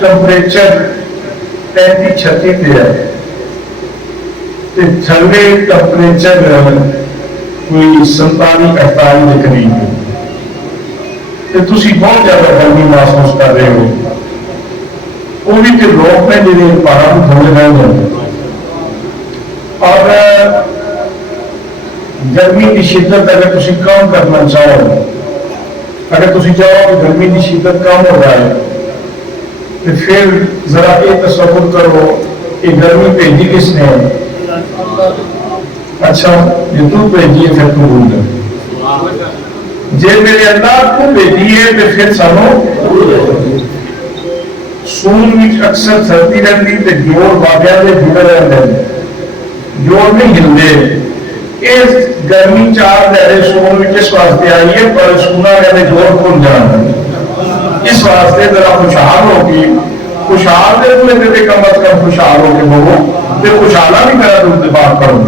Temperature 35-36 پہ ہے، تھلے ٹمپریچر کوئی 47-48 کے قریب ہے، تھی بہت زیادہ گرمی محسوس کر رہے ہو۔ وہ بھی تو لوگ نے جی پہاڑوں کو تھوڑے رہ جائیں، اور گرمی کی شدت اگر تھی کم کرنا چاہو، اگر تھی چاہو کہ گرمی کی شدت کم ہو جائے تو پھر ذرا یہ تصور کرو کہ گرمی بھیجی کس نے؟ اچھا جی تو بھیجی ہے پھر تو بھول جائے، جی میرے اللہ کو بھیجی ہے تو پھر سانو سون بھی اکثر سردی رہتی تو جوڑ باغیاں دے جڑے رہتے ہیں، جوڑ نہیں ہلتے۔ اس گرمی 4 لہریں سون بھی کس واسطے آئی ہے؟ پر سونا کہتے جوڑ کون جان، اس واسطے ذرا خوشحال ہو کے خوشحال دے دے کم از کم خوشحال ہو کے بولو تے خوشحالہ بھی میرا تو اتفاق کرو۔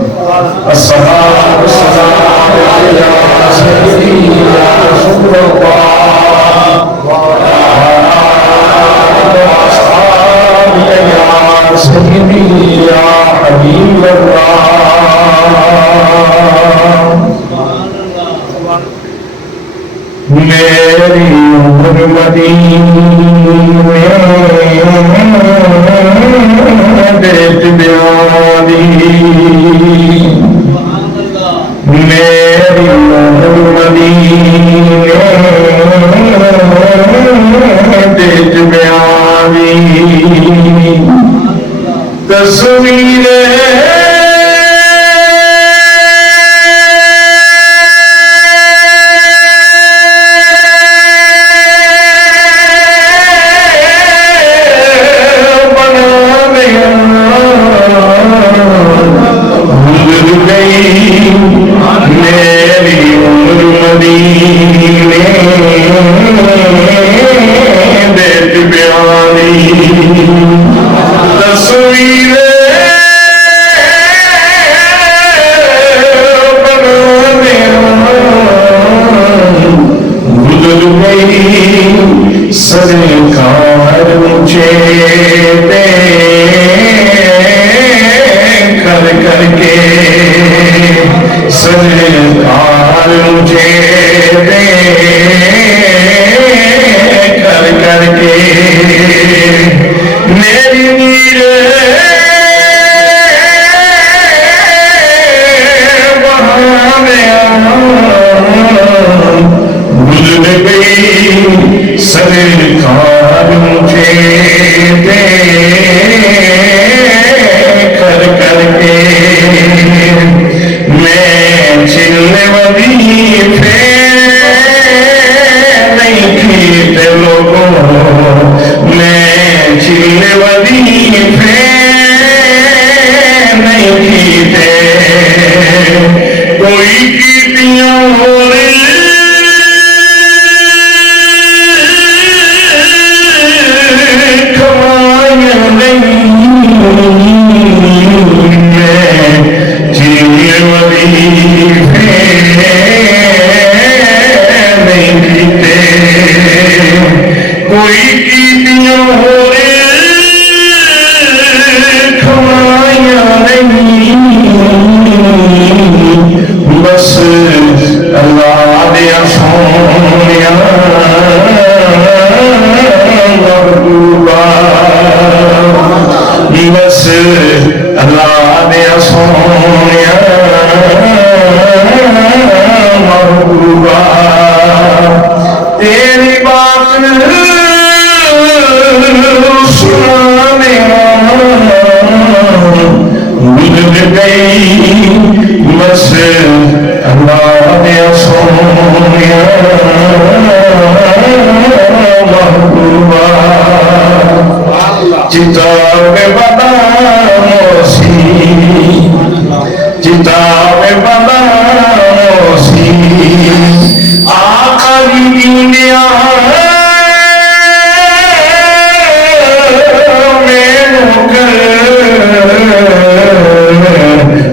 السلام السلام علیہ سیدنا رسول اللہ سیدی یا حبیب اللہ۔ میری عمر مدینے دیت بیانی، میری عمر مدینے دیت بیانی، تصویر سرکار مجھے کر کر کے سرکار اونچے کر کر کے میری نیل بھول گئی سرکار مجھے کر کر کے میں چلنے وظیفے نہیں کیتے لوگوں میں چلنے وظیفے نہیں کیتے کوئی کیتیاں ہو رہی بس اللہ دیا سونیا محبوبہ بس اللہ دیا سونیا محبوبہ تیری بات سنانے بھول گئی بس اللہ دیا سونیا محبوبہ کتاب بداموسی کتاب بداموسی آخری دنیا میں نوکر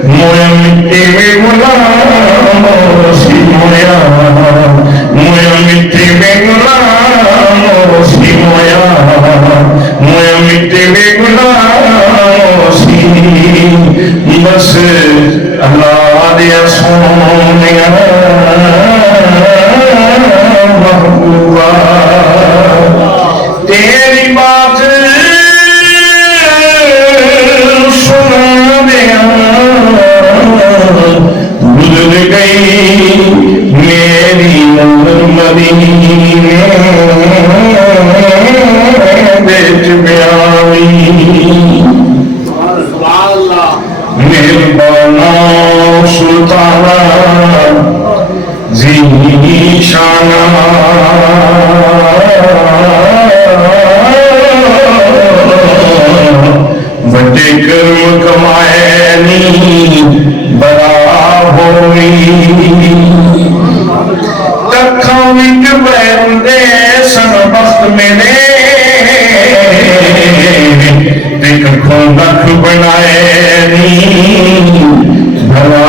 مویا مٹی میں غلام سی مویا مویا مٹی میں غلام سی مویا مویا مٹی میں غلام سی بس اللہ دیا سونیا محبوبہ تیری بات سنا دیا بھول گئی میری مدینے بیچ بیاوی مہربانا سلطانہ ذیشانہ وڈے کرم کمائے نی بڑا ہوئی ککھاں وچ بہندے سن بخت میرے تے ککھوں لکھ بنائے نی بڑا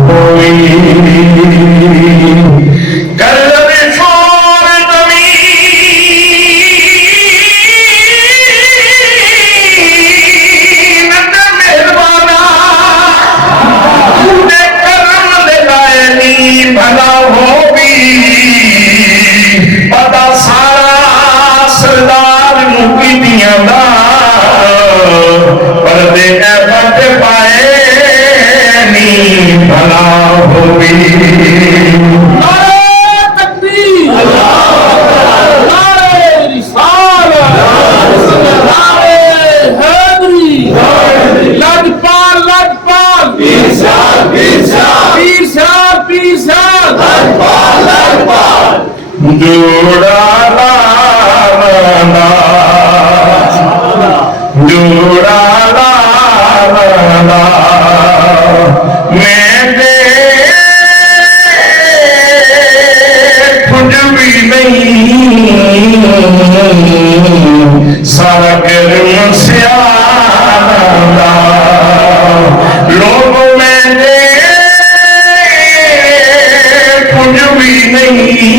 ہوئی سارا گرم سیادہ لوگوں میں کچھ بھی نہیں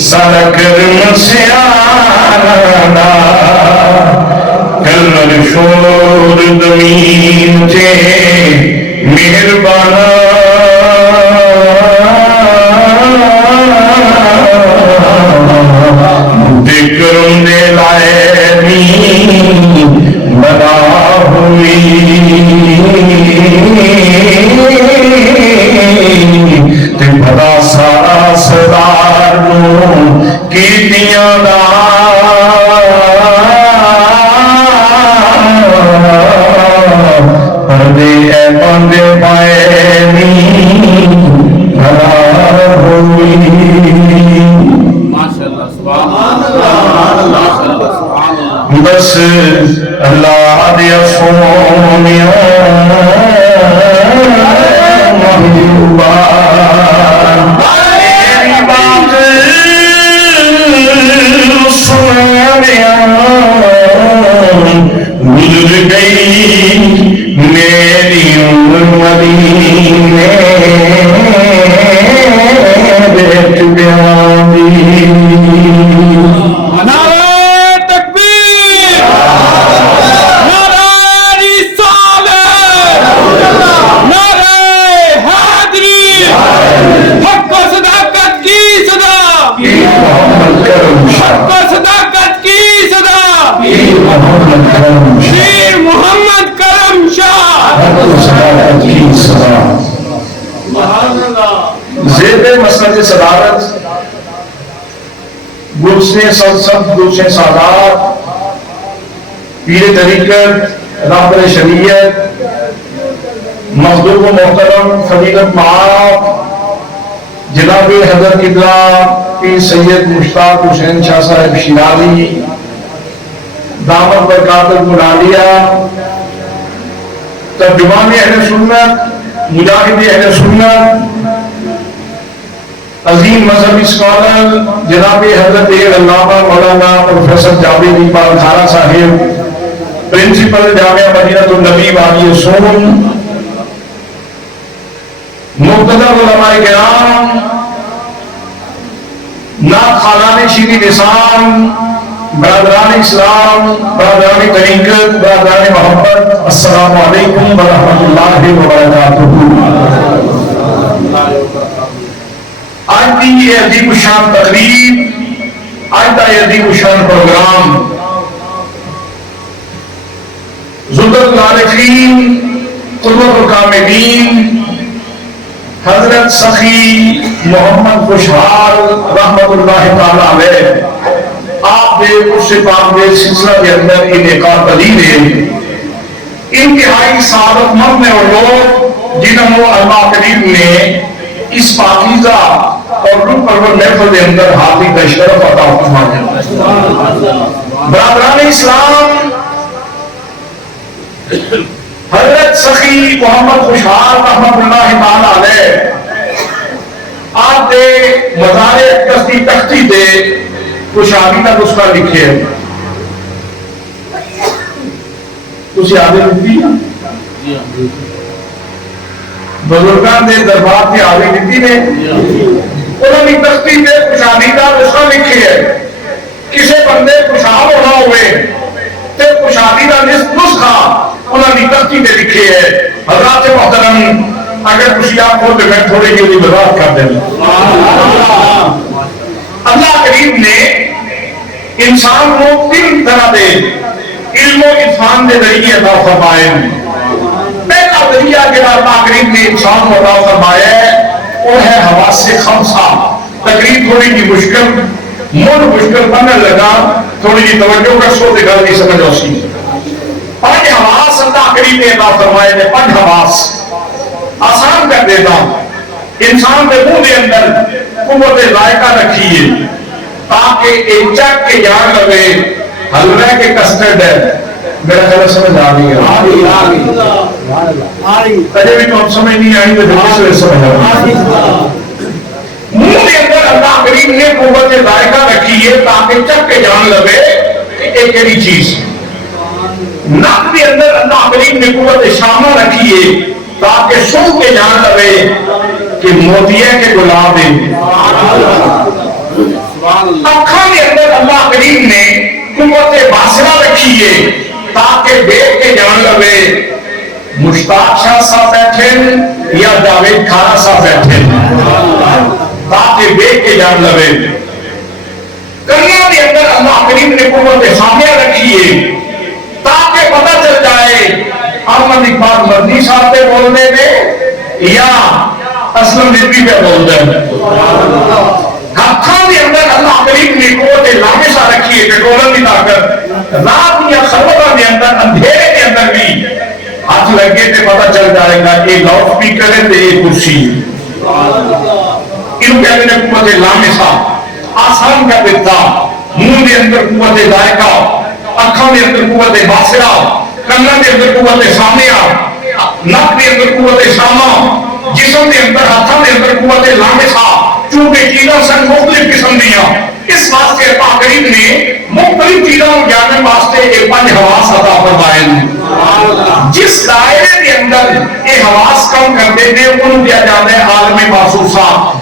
سارا گرم سیادہ کلر شور زمین سے مہربانہ پائے بس اللہ دیا سونیا محبوبہ تیری بات سنیا گزر گئی میری عمر مدینے بیٹھ بیان دی مسجد صدارت گلشن سلسد گلشن سادات پیر طریقت رہبر شریعت مخدوم و محترم فضیلت معاف جناب حضرت قبلہ پیر سید مشتاق حسین شاہ صاحب شیرالی دامت برکات المنالیہ ترجمان اہل سنت مجاہد اہل سنت عظیم مذہبی اسکالر جناب حضرت علامہ مولانا پروفیسر جاوید اقبال کھارا صاحب پرنسپل جامعہ مدینہ النبی والی سون مقتدر علماء کرام نعت خوانان شیریں نثار برادران اسلام برادران طریقت برادران محبت السلام علیکم ورحمۃ اللہ وبرکاتہ۔ آج کی یہ عظیم الشان تقریب آج کا یہ عظیم الشان پروگرام زبدۃ العارفین قدوۃ الکاملین حضرت سخی محمد خوشحال رحمت اللہ تعالی علیہ آپ دے اس پاک دے سلسلہ کے اندر انعقاد پذیر ہے۔ انتہائی سعادت مند ہیں وہ لوگ جنہوں اللہ کریم نے اس پاکیزہ اور روح پرور محفل کے اندر حاضری کا شرف عطا فرمایا۔ برادران اسلام، حضرت سخی محمد خوشحال رحمت اللہ تعالی علیہ آپ دے مزار اقدس کی تختی دے خوشحالی کا نسخہ لکھے تسی آگے لکھتی ہیں بزرگان دے دربار کے آگے لکھتی نے انہوں نے تختی دے خوشحالی کا نسخہ لکھے ہے۔ کسے بندے خوشحال ہونا ہوئے تے خوشحالی کا نسخہ انہوں نے تختی دے لکھے ہے۔ حضرات محترم اگر کسی آپ کو تو میں تھوڑی جی وضاحت کر دیں۔ اللہ کریم نے انسان کو تین طرح دے علم و عرفان دے ذریعے عطا فرمائے۔ پہلا ذریعہ کہ اللہ کریم نے انسان کو عطا فرمایا ہے وہ ہے حواس خمسہ۔ تقریب تھوڑی جی مشکل مشکل بننے لگا، تھوڑی جی توجہ کر سو دکھا دی سمجھ ہو سی۔ پانچ حواس اللہ کریم نے عطا فرمائے نے، پانچ حواس آسان کر دیتا انسان کے منہ کے اندر قوت ذائقہ رکھیے تاکہ ایک چک کے جان لگے حلوے کے کسٹرڈ ہے۔ میرا خیال سمجھ آ گئی تجھے بھی تو سمجھ نہیں آئی تو کس وجہ سمجھ آ گئی۔ منہ کے اندر اللہ کریم نے قوت ذائقہ رکھیے تاکہ چک کے جان لگے ایک ایسی چیز۔ ناک کے اندر اللہ کریم نے قوت شامہ رکھیے تاکہ سو کے جان لگے کہ موتیے کے گلاب ہیں۔ اکھاں کے اندر اللہ کریم نے قوت باصرہ رکھیے تاکہ دیکھ کے جان لگے مشتاق شاہ صاحب بیٹھے یا جاوید کھارا صاحب بیٹھے، تاکہ دیکھ کے جان لگے۔ کنیاں کے اندر اللہ کریم نے قوت سامعہ رکھیے تاکہ پتہ چل جائے احمد اقبال مدنی صاحب پہ بولنے میں یا اسلم نبی پہ بول دیں۔ ہاتھوں کے اندر اللہ کریم نے قوت لامسہ رکھی ہے، پیٹرولن کی طاقت۔ رات یا خلوتوں کے اندر اندھیرے کے اندر بھی ہاتھ لگے تے پتہ چل جائے گا یہ لاؤڈ سپیکر ہے تے یہ کرسی انہوں کہتے ہیں قوت لامسہ آسان کا پتا منہ کے اندر قوت ذائقہ اکھاں کے اندر قوت باصرہ کانوں کے اندر قوت سامعہ نک کے اندر قوت سامع جسم کے اندر ہاتھوں کے اندر قوت لامسہ چونکہ چیزاں سن مختلف قسم دیا اس واسطے پاک کریم نے مختلف چیزوں کو جاننے واسطے ایک پنج حواس عطا فرمائے ہیں جس دائرے کے اندر یہ حواس کم کرتے تھے انہوں دیا جاتا ہے عالم محسوسات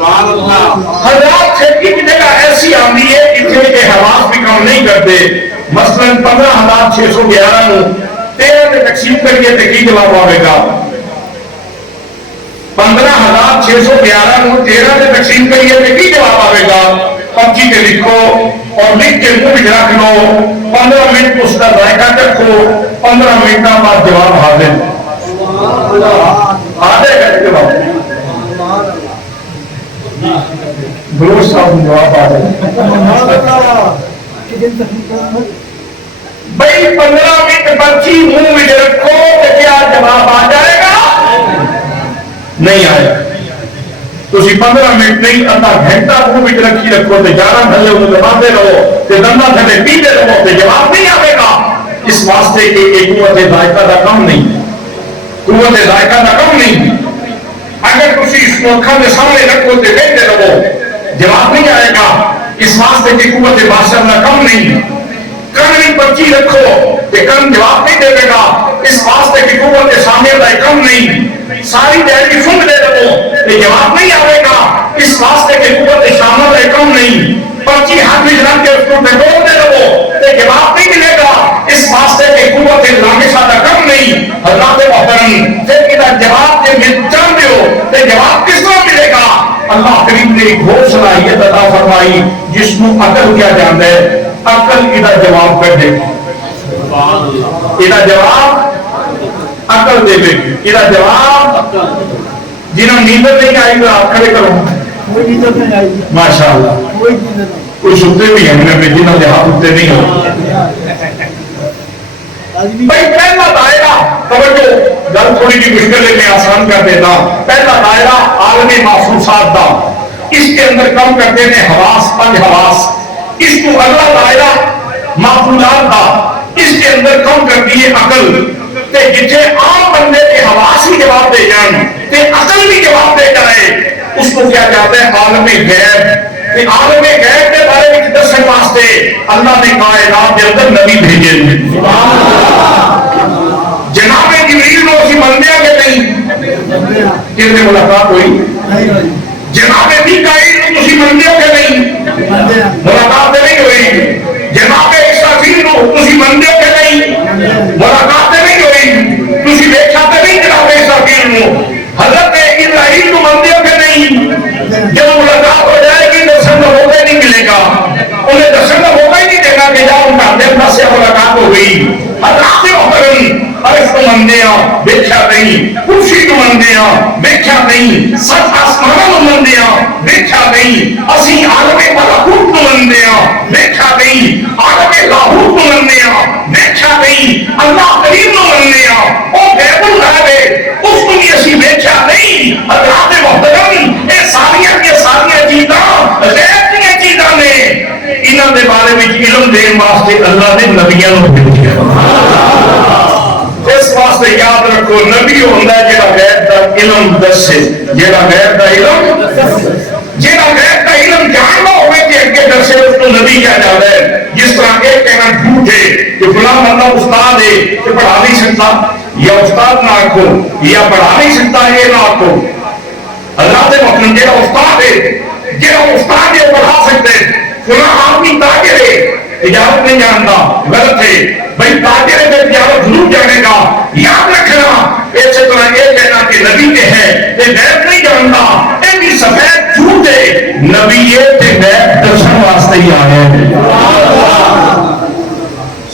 حضرات کھڑکی کی جگہ ایسی آتی ہے اتنے کے حواس بھی کم نہیں کرتے مثلا 15,611 نو 13 میں تقسیم کریے تو کی جواب آئے گا 15,611 نو 13 میں تقسیم کریے تو کی جواب آئے گا پرچی کے لکھو اور لکھ کے منہ میں رکھ لو 15 منٹ اس کا ذائقہ رکھو 15 منٹ بعد جواب حاضر آدھے گھنٹے کے بعد دروس صاحب جواب آ جائے بھائی 15 منٹ پرچی منہ میں رکھو تو کیا جواب آ جائے گا نہیں آئے گا تسی 15 منٹ نہیں آدھا گھنٹہ منہ میں رکھی رکھو تو 11 تھلے انہوں دباتے رہو تو دندہ تھلے پیتے رہو تو جواب نہیں آئے گا اس واسطے کہ ایک قوت ذائقہ کا کم نہیں قوت ذائقہ کا کم نہیں اگر تسی اس کو اکھاں کے سامنے رکھو تو کہتے رہو جواب نہیں آئے گا اس واسطے کہ قوت باصر کا کم نہیں کن بھی پرچی رکھو کہ کن جواب نہیں دے گا اس واسطے کی قوت سامنے کا کم نہیں ساری دہلی سن دے رہو کہ جواب نہیں آئے گا اس واسطے کی قوت سامنے کا کم نہیں پرچی ہاتھ میں رکھ کے اس کو ڈھکو دے رہو کہ جواب نہیں ملے گا اس واسطے کی قوت لامسہ کا کم نہیں حضرات محترم پھر ادھر جواب کے جانتے ہو کہ جواب کس طرح ملے گا اللہ کریم نے ایک اور صلاحیت عطا فرمائی جس کو عقل کیا جانتا ہے عقل ادھر جواب کر دے ادھر جواب عقل دے دے ادھر جواب جنہوں نیندر نہیں آئی گا آپ کھڑے کرو ماشاء اللہ کوئی سکتے بھی ہیں جنہوں نے ہاتھ اٹھتے نہیں ہو بھائی پہلا دائرہ توجہ گل تھوڑی جی مشکل ہے میں آسان کر دیتا پہلا دائرہ عالمی محسوسات دا اس کے اندر کم کرتے ہیں حواس پنج حواس اس کو اگلا دائرہ معقولات دا اس کے اندر کم کرتی ہے عقل تے جتھے عام بندے کے حواس بھی جواب دے جان تے عقل بھی جواب دے جائے اس کو کیا جاتا ہے عالم غیب کہ عالم غیب کے بارے میں دسن واسطے اللہ نے کائنات کے اندر نبی بھیجے جناب جبریل کو اسی مندیا کے نہیں کس نے ملاقات ہوئی جناب میکائیل کو اسی مندیا کے نہیں ملاقات نہیں ہوئی جناب اسرافیل کو اسی مندیا کے نہیں ملاقات نہیں ہوئی تسی دیکھا تے نہیں جناب اسرافیل کو حضرت ابراہیم کو مندیا کے نہیں جب ملاقات ہو جائے گی درشن کا موقع نہیں ملے گا انہیں درشن کا موقع ہی نہیں دے گا کہ جاؤ ان کا دیوتا سے ملاقات ہو گئی حضرات محترم عرش کو مندیاں دیکھا نہیں کرسی کو مندیاں دیکھا نہیں سب آسمانوں کو مندیاں دیکھا نہیں اسی عالم ملکوت کو مندیاں دیکھا نہیں عالم لاہوت کو مندیاں دیکھا نہیں اللہ کریم کو مندیاں وہ غیب الغیب ہے اس کو بھی اسی دیکھا نہیں حضرات محترم اے ساریاں چیزاں غیب کی چیزاں نے انہاں دے بارے میں علم دین واسطے اللہ نے نبیوں کو بھیجا اس واسطے یاد رکھو نبی ہوتا ہے جہاں غیب کا علم دسے جہاں غیب کا علم جہاں غیب کا علم جاننا ہوئے کہ اگے دسے اس کو نبی کیا جاتا ہے جس طرح ایک کہنا جھوٹ ہے کہ فلاں بندہ استاد ہے کہ پڑھا نہیں سکتا یا استاد نہ آکھو یا پڑھا نہیں سکتا یہ نہ آکھو اللہ کے محترم جہاں استاد ہے وہ پڑھا سکتے فلاں آدمی تاجر ہے تجارت نہیں جانتا غلط ہے بھائی تاجر ہے تجارت ضرور جانے گا یاد رکھنا ایسے طرح یہ کہنا کہ نبی کے ہے کہ غیب نہیں جانتا یہ بھی سفید جھوٹ ہے نبی یہ کہ غیب درشن واسطے ہی آئے ہیں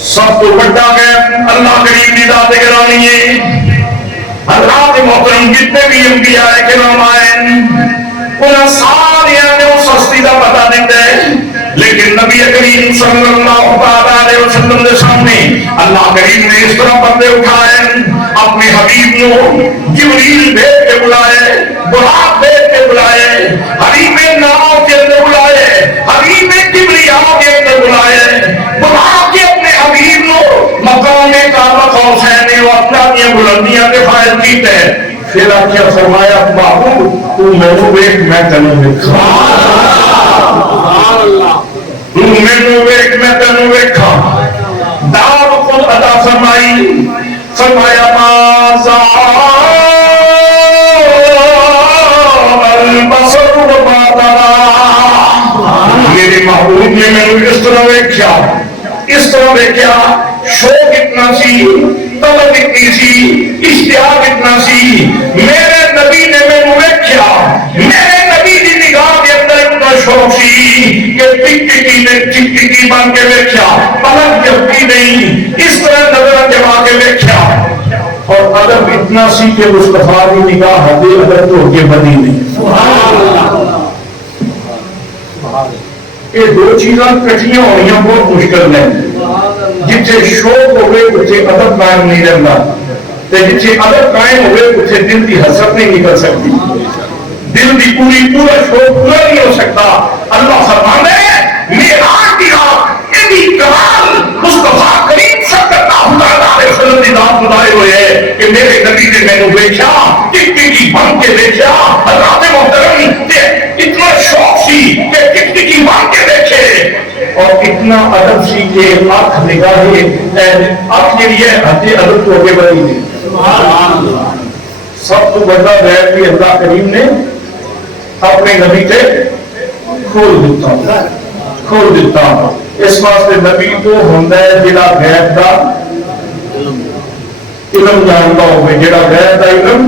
سب کو بڑا غیب اللہ کریم کی ذات گرامی ہے اللہ کے محترم جتنے بھی انبیاء کرام آئے انہیں سارے نے اس ہستی کا پتہ دیتا ہے لیکن نبی کریم صلی اللہ علیہ وسلم کے سامنے اللہ کریم نے اس طرح بندے اٹھائے اپنے حبیب کو جبریل بھیج کے بلائے براق بھیج کے بلائے حبیب نام کے اندر بلائے حبیب کبریا کے اندر بلائے براق کے اپنے حبیب کو مقام کعبہ قوسین و ادنی کی بلندیاں کے فائد کیتے پھر آخیا فرمایا بابو تو مینوں ویکھ میں تینوں ویکھاں تو مینوں ویکھ میں تینوں ویکھاں دعوت خود ادا فرمائی فرمایا مازا البصر وما طغى میرے محبوب نے مینوں اس طرح ویکھیا اس طرح ویکھیا شوق اتنا سی طلب اتنی سی اشتیاق اتنا سی میرے نبی نے مینوں ویکھیا میرے نبی دی نگاہ کے اندر اتنا شوق سی کہ ٹکٹکی بن کے ویکھیا پلک جھپکی نہیں اس طرح نظر جما کے ویکھیا اور ادب اتنا سی کہ مصطفیٰ کی نگاہ حد ادب تو کے بنی نہیں یہ دو چیزاں کٹھیاں ہونیاں بہت مشکل ہیں جتھے شوق ہوئے اتھے ادب قائم نہیں رہتا جتھے ادب قائم ہوئے اتھے دل کی حسرت نہیں نکل سکتی دل کی پورا شوق پورا نہیں ہو سکتا اللہ فرماتا ہے معراج کی رات اتنی کمال مصطفیٰ کریم صلی اللہ علیہ وسلم کی ذات بتائے ہوئے ہے کہ میرے نبی نے مینوں دیکھا ٹکٹکی بن کے دیکھا حضرات محترم اتنا شوق سی کہ ٹکٹکی بن کے دیکھے اور اتنا ادب سی کہ آنکھ نگاہیں آنکھ کے لیے حد ادب کو آگے بڑھی نہیں سب تو بڑا غیر بھی اللہ کریم نے اپنے نبی کے کھول دیتا اس واسطے نبی تو ہوتا ہے جڑا غیب دا علم جانتا ہوئے جڑا غیب دا علم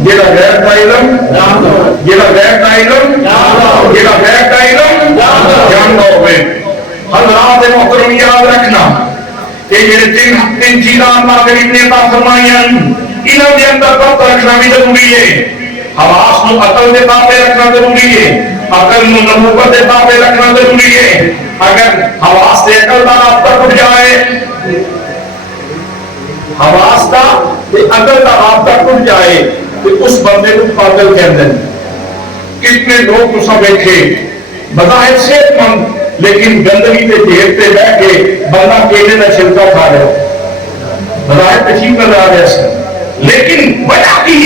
جڑا غیب دا علم جڑا غیب دا علم جڑا غیب دا علم جانتا ہوئے حضرات محترم یاد رکھنا کہ یہ تین چیزاں اللہ کریم نے عطا فرمائیاں انہاں دے اندر ضبط رکھنا بھی ضروری ہے حواس کو عقل کے تابع رکھنا ضروری ہے عقل کو نبوت کے تابع رکھنا ضروری ہے اگر حواس سے عقل کا رابطہ ٹوٹ جائے حواس کا عقل کا رابطہ ٹوٹ جائے تو اس بندے کو پاگل کہتے ہیں کتنے لوگ تو سب بیٹھے بظاہر صحت مند لیکن گندگی کے ڈھیر پہ بیٹھ کے بندہ کیلے کا چھلکا کھا رہا بظاہر تو ٹھیک نظر آ رہا لیکن وجہ کی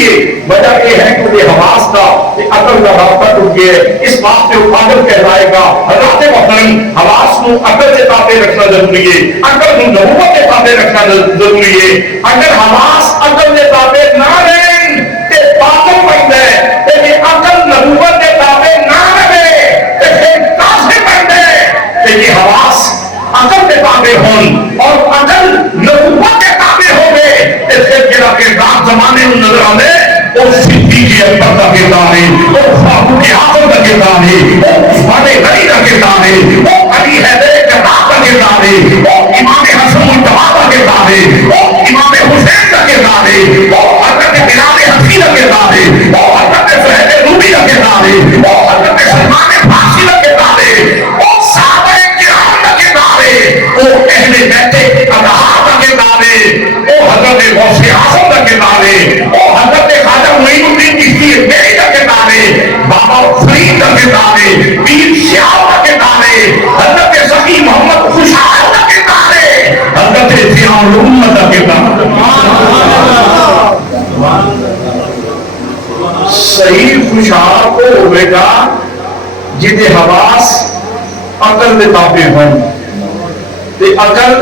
وجہ یہ ہے کہ یہ حواس کا عقل کا رابطہ ٹوٹ گیا اس بات پہ پاگل کہلائے گا حضرات محترم حواس کو عقل سے تابع رکھنا ضروری ہے عقل کو نبوت کے تابع رکھنا ضروری ہے اگر حواس عقل کے تابع نہ رہیں تو پاگل بن جائے لیکن عقل نبوت کے تابع نہ رہے تو پھر کافر بن جائے کہ یہ حواس عقل کے تابع ہوں اور عقل نبوت کے تابع ہو گئے تو پھر جڑا کردار زمانے میں نظر آنے اور صدیق اکبر کا کردار ہے اور فاروق اعظم کا کردار ہے اور عثمان غنی کا کردار ہے اور علی حیدر کرار کا کردار ہے اور امام حسن مجتبی کا کردار ہے اور امام حسین کا کردار ہے اور حضرت بلال حبشی کا کردار ہے اور حضرت سہیل رومی کا کردار ہے اور حضرت سلمان فارسی کا کردار ہے اور صحابہ کرام کا کردار ہے اور اہل بیت اطہار کا کردار ہے اور حضرت غوث اعظم کا کردار ہے اور حضرت خواجہ معین الدین چشتی میری کا کردار ہے بابا فرید کا کردار ہے پیر شیاب کا کردار ہے حضرت سخی محمد خوشحال کا کردار ہے حضرت ضیاء الامت کا کردار صحیح خوشحال کو ہوئے گا جنہیں حواس عقل دے تابع ہوں تے عقل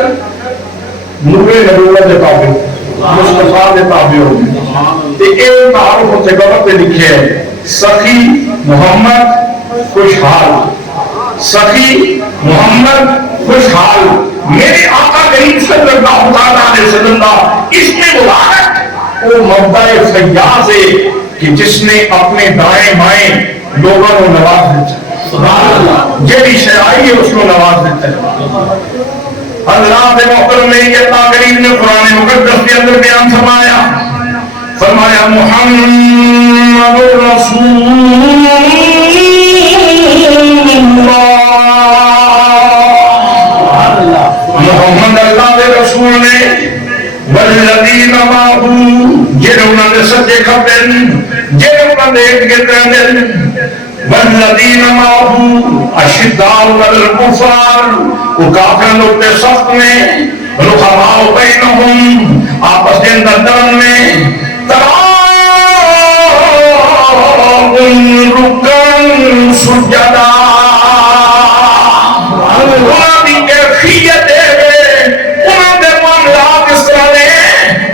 نور نبوت دے تابع مصطفیٰ دے تابع ہوں تے ایک تعارف ہوتے گا پہ لکھے ہے سخی محمد خوشحال سخی محمد خوشحال میرے آقا کریم صلی اللہ علیہ وسلم کا اس میں مبارک وہ مبدع فیاض ہے کہ جس نے اپنے دائیں بائیں لوگوں کو نواز دیتا جیڑی شرعی ہے اس کو نواز دیتا ہے حضرات محترم نے یہ اللہ کریم نے قرآن مقدس کے اندر بیان فرمایا محمد رسول اللہ سجے کھبے جے بندے ارد گرد والذین معه اشداء علی الکفار، وہ کافر لوگ تے سخت میں، رحماء بینہم آپس کے اندر درن میں، تراہم رکن سجدا، انہاں دی کیفیت ہے، انہاں دے معاملات اس طرح دے،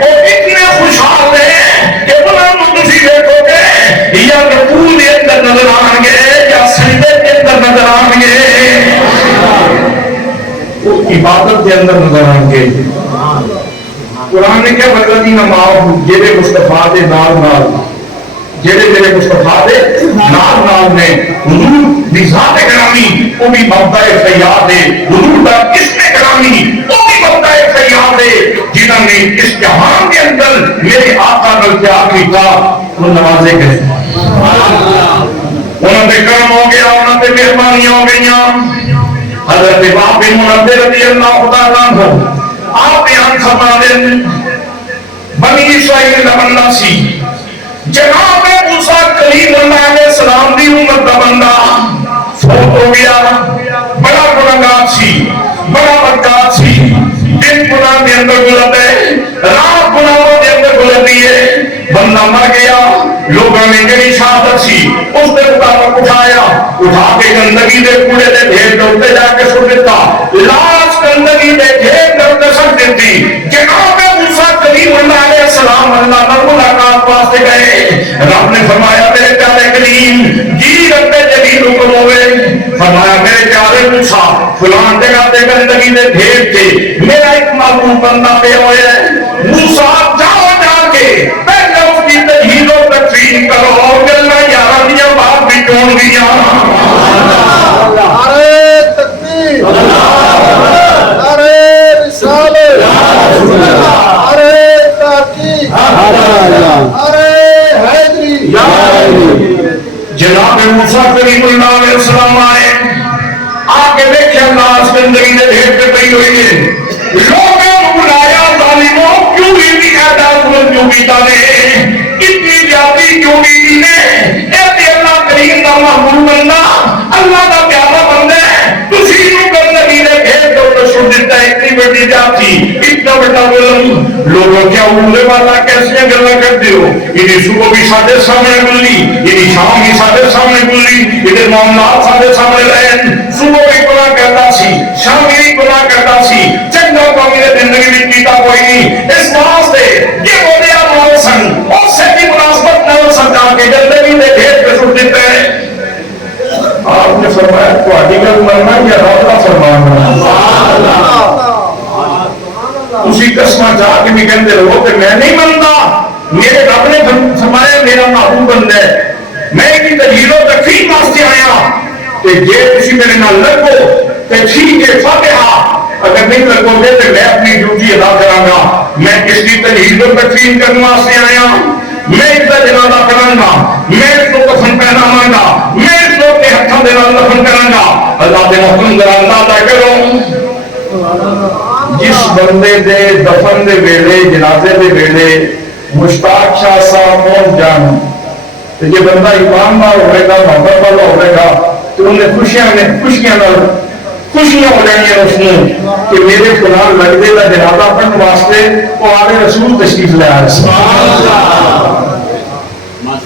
وہ اتنے خوشحال ہیں کہ انہاں کو تسی دیکھو گے یا رکوع دے اندر نظر آئیں گے یا سجدے کے اندر نظر آئیں گے، وہ عبادت کے اندر نظر آئیں گے۔ قرآن نے کیا والذین معه جڑے مصطفیٰ دے نال نال، جڑے مصطفیٰ دے نال نال نے، حضور دی ذات گرامی وہ بھی مبدأ خیات ہے، حضور دا اسم گرامی وہ بھی مبدأ خیات ہے، جنہوں نے اس جہان کے اندر میرے آقا نال کیا کیتا وہ نوازے گئے، انہوں نے کرم ہو گیا، انہوں نے مہربانیاں ہو گئیاں۔ حضرت وہب بن منبہ رضی اللہ تعالیٰ عنہ آپ بیان فرما دیں، بنی اسرائیل دا بندہ سی، جناب موسیٰ کلیم اللہ علیہ السلام دی امت دا بندہ فوت ہو گیا، بڑا گناہگار سی، بڑا بدکار سی، دن گناہ کے اندر گزرتے، رات گناہوں کے اندر گزرتی ہے، بندہ مر گیا، لوگوں نے جڑی شہادت سی اس نے مطابق اٹھا کے گندگی دے کوڑے دے ڈھیر کے اوپر جا کے سٹ دیتا، لاش گندگی دے ڈھیر کے اوپر سٹ دیتی۔ جناب موسیٰ کلیم اللہ علیہ السلام اللہ نال ملاقات واسطے گئے، رب نے فرمایا میرے پیارے کلیم جی رب جلیل حکم ہوئے، فرمایا میرے پیارے موسیٰ فلان جگہ تے گندگی دے ڈھیر تھے، میرا ایک معلوم بندہ پہ ہوئے ہے، موسیٰ جاؤ جا کے پہلے اس کی تجہیز و تکفین کرو اور گلنا یارہ دیا بات بھی کون دیا۔ نعرہ تکبیر، نعرہ رسالت، نعرہ تحقیق، نعرہ حیدری۔ جناب موسیٰ کلیم اللہ علیہ السلام آئے، آکے دیکھیں لاش گندگی دے ڈھیر پہ پئی ہوئی ہے، لوگوں بلایا ظالموں کیوں بھی اعداد بلند کیوں بھی تانے، اتنی زیادتی کیوں بھی نے، اے اللہ کریم دا محبوب بندہ، اللہ دا پیارا بندہ ہے، تسی نو گندگی دے ڈھیر دو تو چھوڑ دیتا ہے، اتنی بڑی زیادتی، اتنا بڑا ظلم، لوگوں کیا اولے والا کیسے گلا کرتے ہو، انہیں صبح بھی سادے سامنے ملی، انہیں شام بھی سادے سامنے ملی، انہیں معاملات سادے سامنے رہے، صبح بھی گناہ کرتا سی، شام بھی گناہ کرتا سی، چنگا کو میرے زندگی میں کیتا کوئی نہیں، اس واسطے یہ بولیا موسن اس سے بھی مناسبت نہ سمجھا کے زندگی میں ڈھیر پہ چھوڑ دیتے ہیں۔ آپ نے فرمایا تو گل مرنا یا رب کا فرمان اسی قسمہ جا کے بھی کہتے رہو کہ میں نہیں منتا، میرے رب نے فرمایا میرا محبوب بندہ ہے، میں کی تجہیز و تکفین واسطے آیا کہ جے کسی میرے نال لگو کہ ٹھیک ہے فاتحہ، اگر نہیں لگو گے تو میں اپنی ڈیوٹی ادا کراں گا، میں اس کی تجہیز و تکفین کرنے واسطے آیا، میں اس کا جنازہ پڑھاں گا، میں اس کو کفن پہناواں گا، میں اس کو اپنے ہاتھوں دے نال دفن کراں گا۔ اللہ دے حکم ذرا اندازہ کرو، جس بندے دے دفن دے ویلے جنازے دے ویلے مشتاق شاہ صاحب پہنچ جان تو یہ بندہ ایماندار ہوئے گا، محبت والا ہوئے گا تو انہیں خوشیاں ہو جائیں اس نے کہ میرے فلان لگتے کا جنازہ پڑھنے واسطے وہ آگے رسول تشریف لے آئے،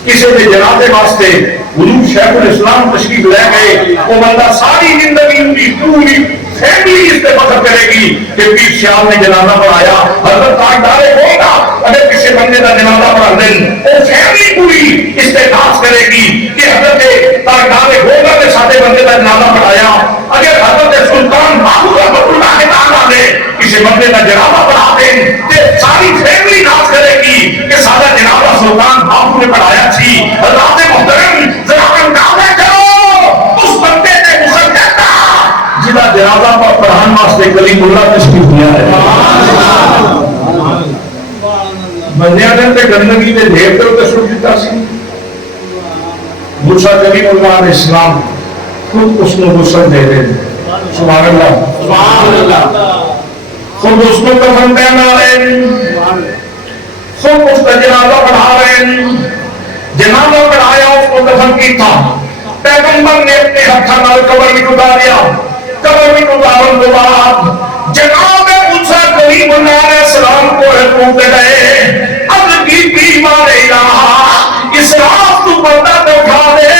کسی کے جنازے واسطے حضور شیخ الاسلام تشریف لے گئے، وہ بندہ ساری زندگی ان کی پوری فیملی اس پہ فخر کرے گی کہ پیر سیال نے جنازہ پڑھایا، حضرت تاجدار ہوگا اگر کسی بندے کا جنازہ پڑھا دیں وہ فیملی پوری اس پہ ناز کرے گی کہ حضرت تاجدار ہوگا نے ساتھے بندے کا جنازہ پڑھایا، اگر حضرت سلطان باہو رحمۃ اللہ تعالیٰ نے کسی بندے کا جنازہ پڑھا دیں تو ساری فیملی ناز کرے گی کہ سارا جنازہ سلطان باہو نے پڑھایا تھی۔ حضرات محترم ذرا اندازہ کرو اس بندے نے غسل کرتا جنہاں جنازہ پر پڑھان واسطے کلیم اللہ تشریف دیا ہے، بندیاں نے تے گندگی دے ڈھیر تے اتر چھوڑ دیتا سی، موسیٰ کلیم اللہ علیہ السلام خود اس نے غسل دے دے، سبحان اللہ سبحان اللہ، خود اس کو کفن پہنا رہے، سب اس کا جنازہ پڑھا رہے ہیں. جنازہ پڑھایا, اس کو دفن کی تھا. پیغمبر نے اپنے ہاتھوں نال قبر میں اتاریا. قبر میں اتارن کے بعد جناب موسیٰ کلیم اللہ علیہ السلام کو حکم دے گئے, اب کی بیمار الہ اس رات تو بندہ تو اٹھا دے,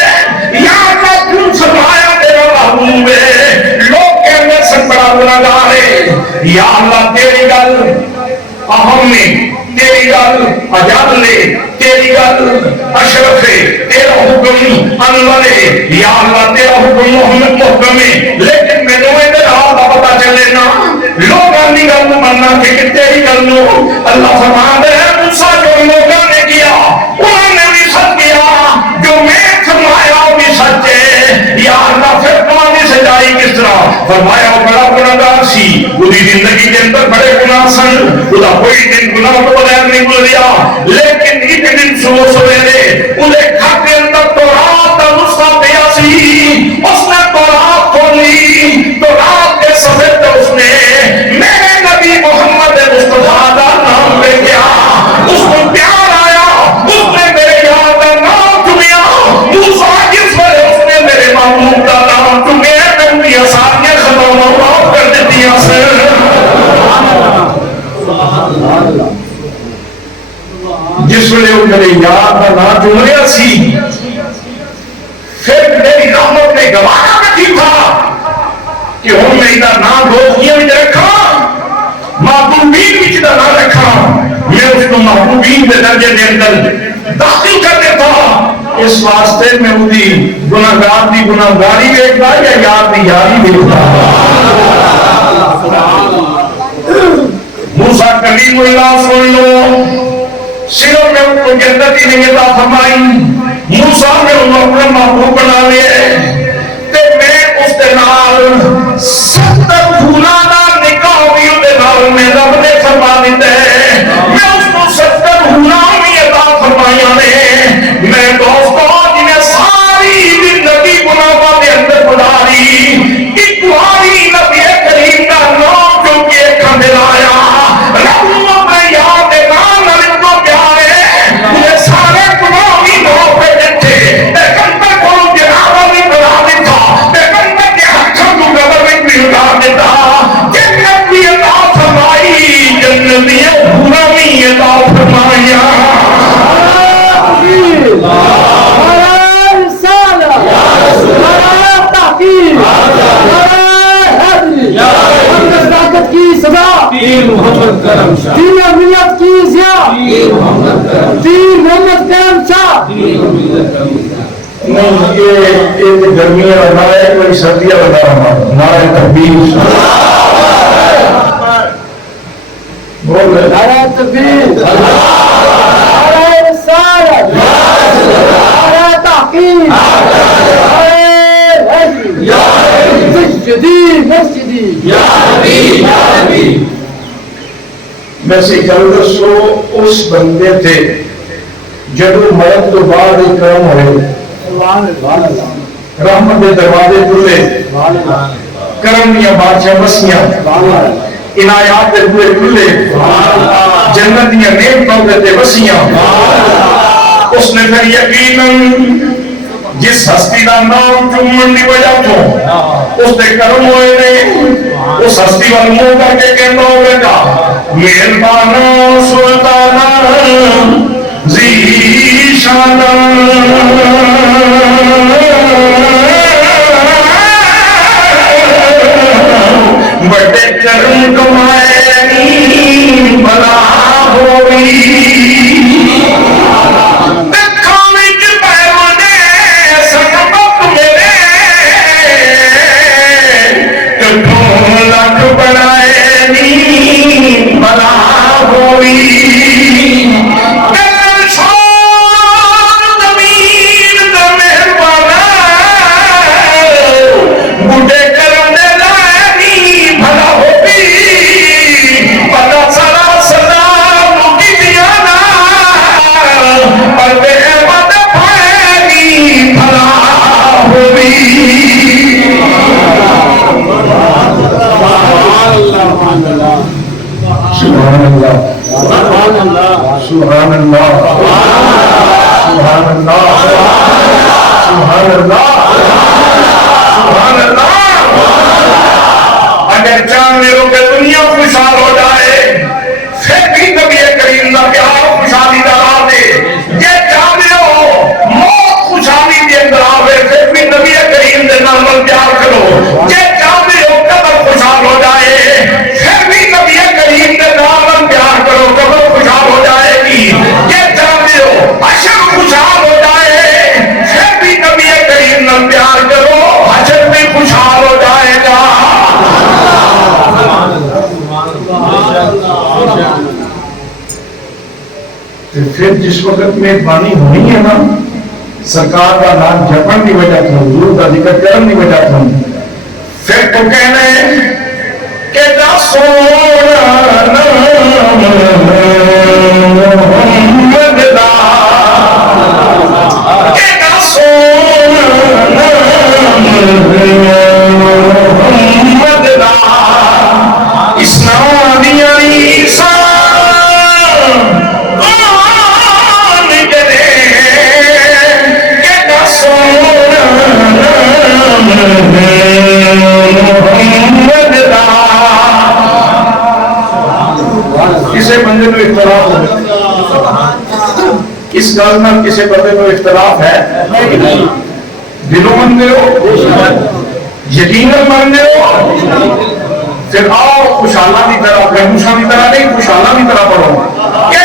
یا اللہ کیوں فرمایا تیرا محبوب ہے, لوگ کہنے سے بڑا گناہگار ہے. یا اللہ تیری گل اہم ہے, تیری گل اجل ہے, تیری گل اشرف ہے, تیرا حکم انور ہے. یا اللہ تیرا حکم محمد محکم ہے, لیکن میں نے تیرا حال کا پتا چلے نا, لوگوں کی گل مننا کہ تیری گل نو اللہ فرماتا ہے موسیٰ جو لوگوں نے کیا انہوں نے بھی سچ کیا, جو میں فرمایا وہ بھی سچ ہے. یا اللہ پھر تمہاری سجائی کس طرح؟ فرمایا وہ بڑا گناہگار سی, پوری زندگی کے اندر بڑے گناہ سن, خدا کوئی دن گناہ تو بغیر نہیں گزریا, لیکن ایک دن صبح سویرے انہیں گھر کے اندر تورات کا نسخہ پیا سی, اس نے تورات کھولی, تورات کے صفحے پہ اس نے میرے نبی محمد مصطفیٰ کا نام لے گیا, اس کو پیار آیا, اس نے میرے یاد کا نام چنیا. موسیٰ جس وجہ اس نے میرے محبوب کا نام چنیا, میں ان کی آسانیاں ختم معاف کر دیتی ہیں. جس ویلے وہ میرے یاد کا نام چن رہا سی, پھر میری رحمت نے گوانا رکھی تھا کہ ہوں میں ادھر نام دوستیاں بھی رکھا, محبوبین بھی ادھر نہ رکھا, میں اس کو محبوبین کے درجے کے اندر داخل کر دیتا. اس واسطے میں وہی گناہگار دی گناہگاری دیکھتا یا یار دی یاری دیکھتا. موسیٰ کلیم اللہ سن لو, صرف میں ان کو جنت ہی نہیں عطا فرمائی, موسیٰ نے انہوں اپنا محبوب بنا لیا, تے میں اس کے نال 70 پھولاں دا نکاح بھی اس کے نال میں رب نے فرما دیتا ہے. میں اس کو 70 پھولاں بھی عطا فرمائیاں نے. میں دوستوں جنہیں ساری زندگی گناہوں کے اندر گزاری, ایک باری نبی کریم کا نام جو کہ کھڑے لایا, رب نے اپنے یاد کے نام نال کو پیارے انہیں سارے گناہ بھی معاف کر دیتے. پیغمبر کو جنازہ بھی بنا دیتا, پیغمبر کے ہاتھوں کو قبر میں بھی اتار دیتا, جنت بھی عطا فرمائی, جنت بھی پورا بھی عطا فرمایا. محمد کرم شاہ ملت کی ضیاء, محمد کرم شاہ. نہیں, یہ گرمیاں بنا رہا ہے, کوئی سردیاں بنا رہا ہے. نعرہ تکبیر, بول رہے نعرہ تکبیر, نعرہ رسالت, نعرہ تحقیق, نعرہ حیدری, مسجدی مسجدی. ویسے کل دسو اس بندے تھے جب مرد تو بعد کرم ہوئے, رحمت کے دروازے کھلے, کرم دیا بادشاہ بسیاں, عنایات کے بوئے کھلے, جنت دیا نعمتوں کے وسیاں. اس نے پھر یقیناً جس ہستی کا نام چومن کی وجہ تو اس کے کرم ہوئے نے, اس ہستی وال منہ کر کے کہنا ہوئے گا مہربان سلطان ذی شان بڑے کرم کمائے بلا ہوئی. سبحان اللہ سبحان اللہ. اگر چاہتے ہو کہ دنیا خوشحال ہو جائے پھر بھی نبی کریم کا پیار خوشحالی کا راہ دے. یہ چاہتے ہو موت خوشحالی کے اندر آوے پھر بھی نبی کریم کے نام پیار کرو. یہ چاہتے ہو قبر خوشحال ہو جائے پھر بھی نبی کریم کے نام پیار کرو. قبر خوشحال ہو جائے گی. یہ چاہتے ہو حشر خوشحال ہو جائے پھر بھی نبی کریم نے پیار کرو. حشر بھی خوشحال ہو جائے گا. پھر جس وقت مہربانی ہونی ہے نا سرکار کا نام جپن کی وجہ تھا حضور کا ذکر کرنے کی وجہ تھا پھر تو کہنا ہے کہ سونا نام محمد دا کہ سونا نام محمد دا اسلام عیسیٰ کسی بندے میں اختلاف ہے کس گل میں کسی بندے میں اختلاف ہے دلوں مانتے ہو یقیناً مانتے ہو پھر آؤ خوشحالہ کی طرح محموشہ کی طرح نہیں خوشحالہ کی طرح پڑھو کہ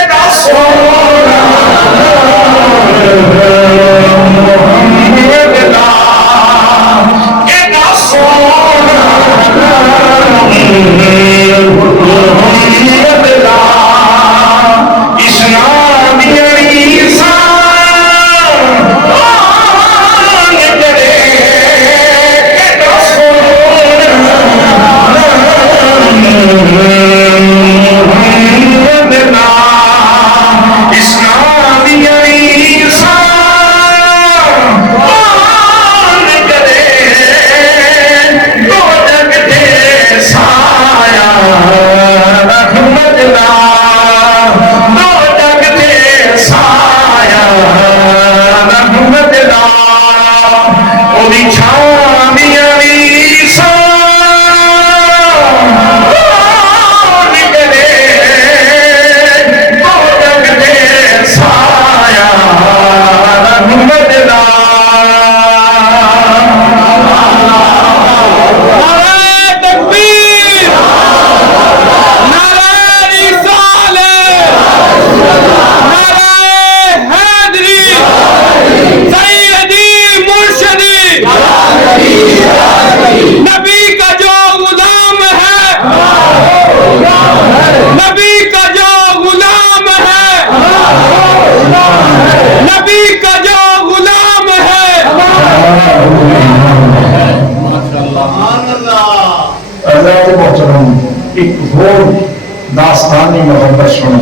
داستانی محبت سنو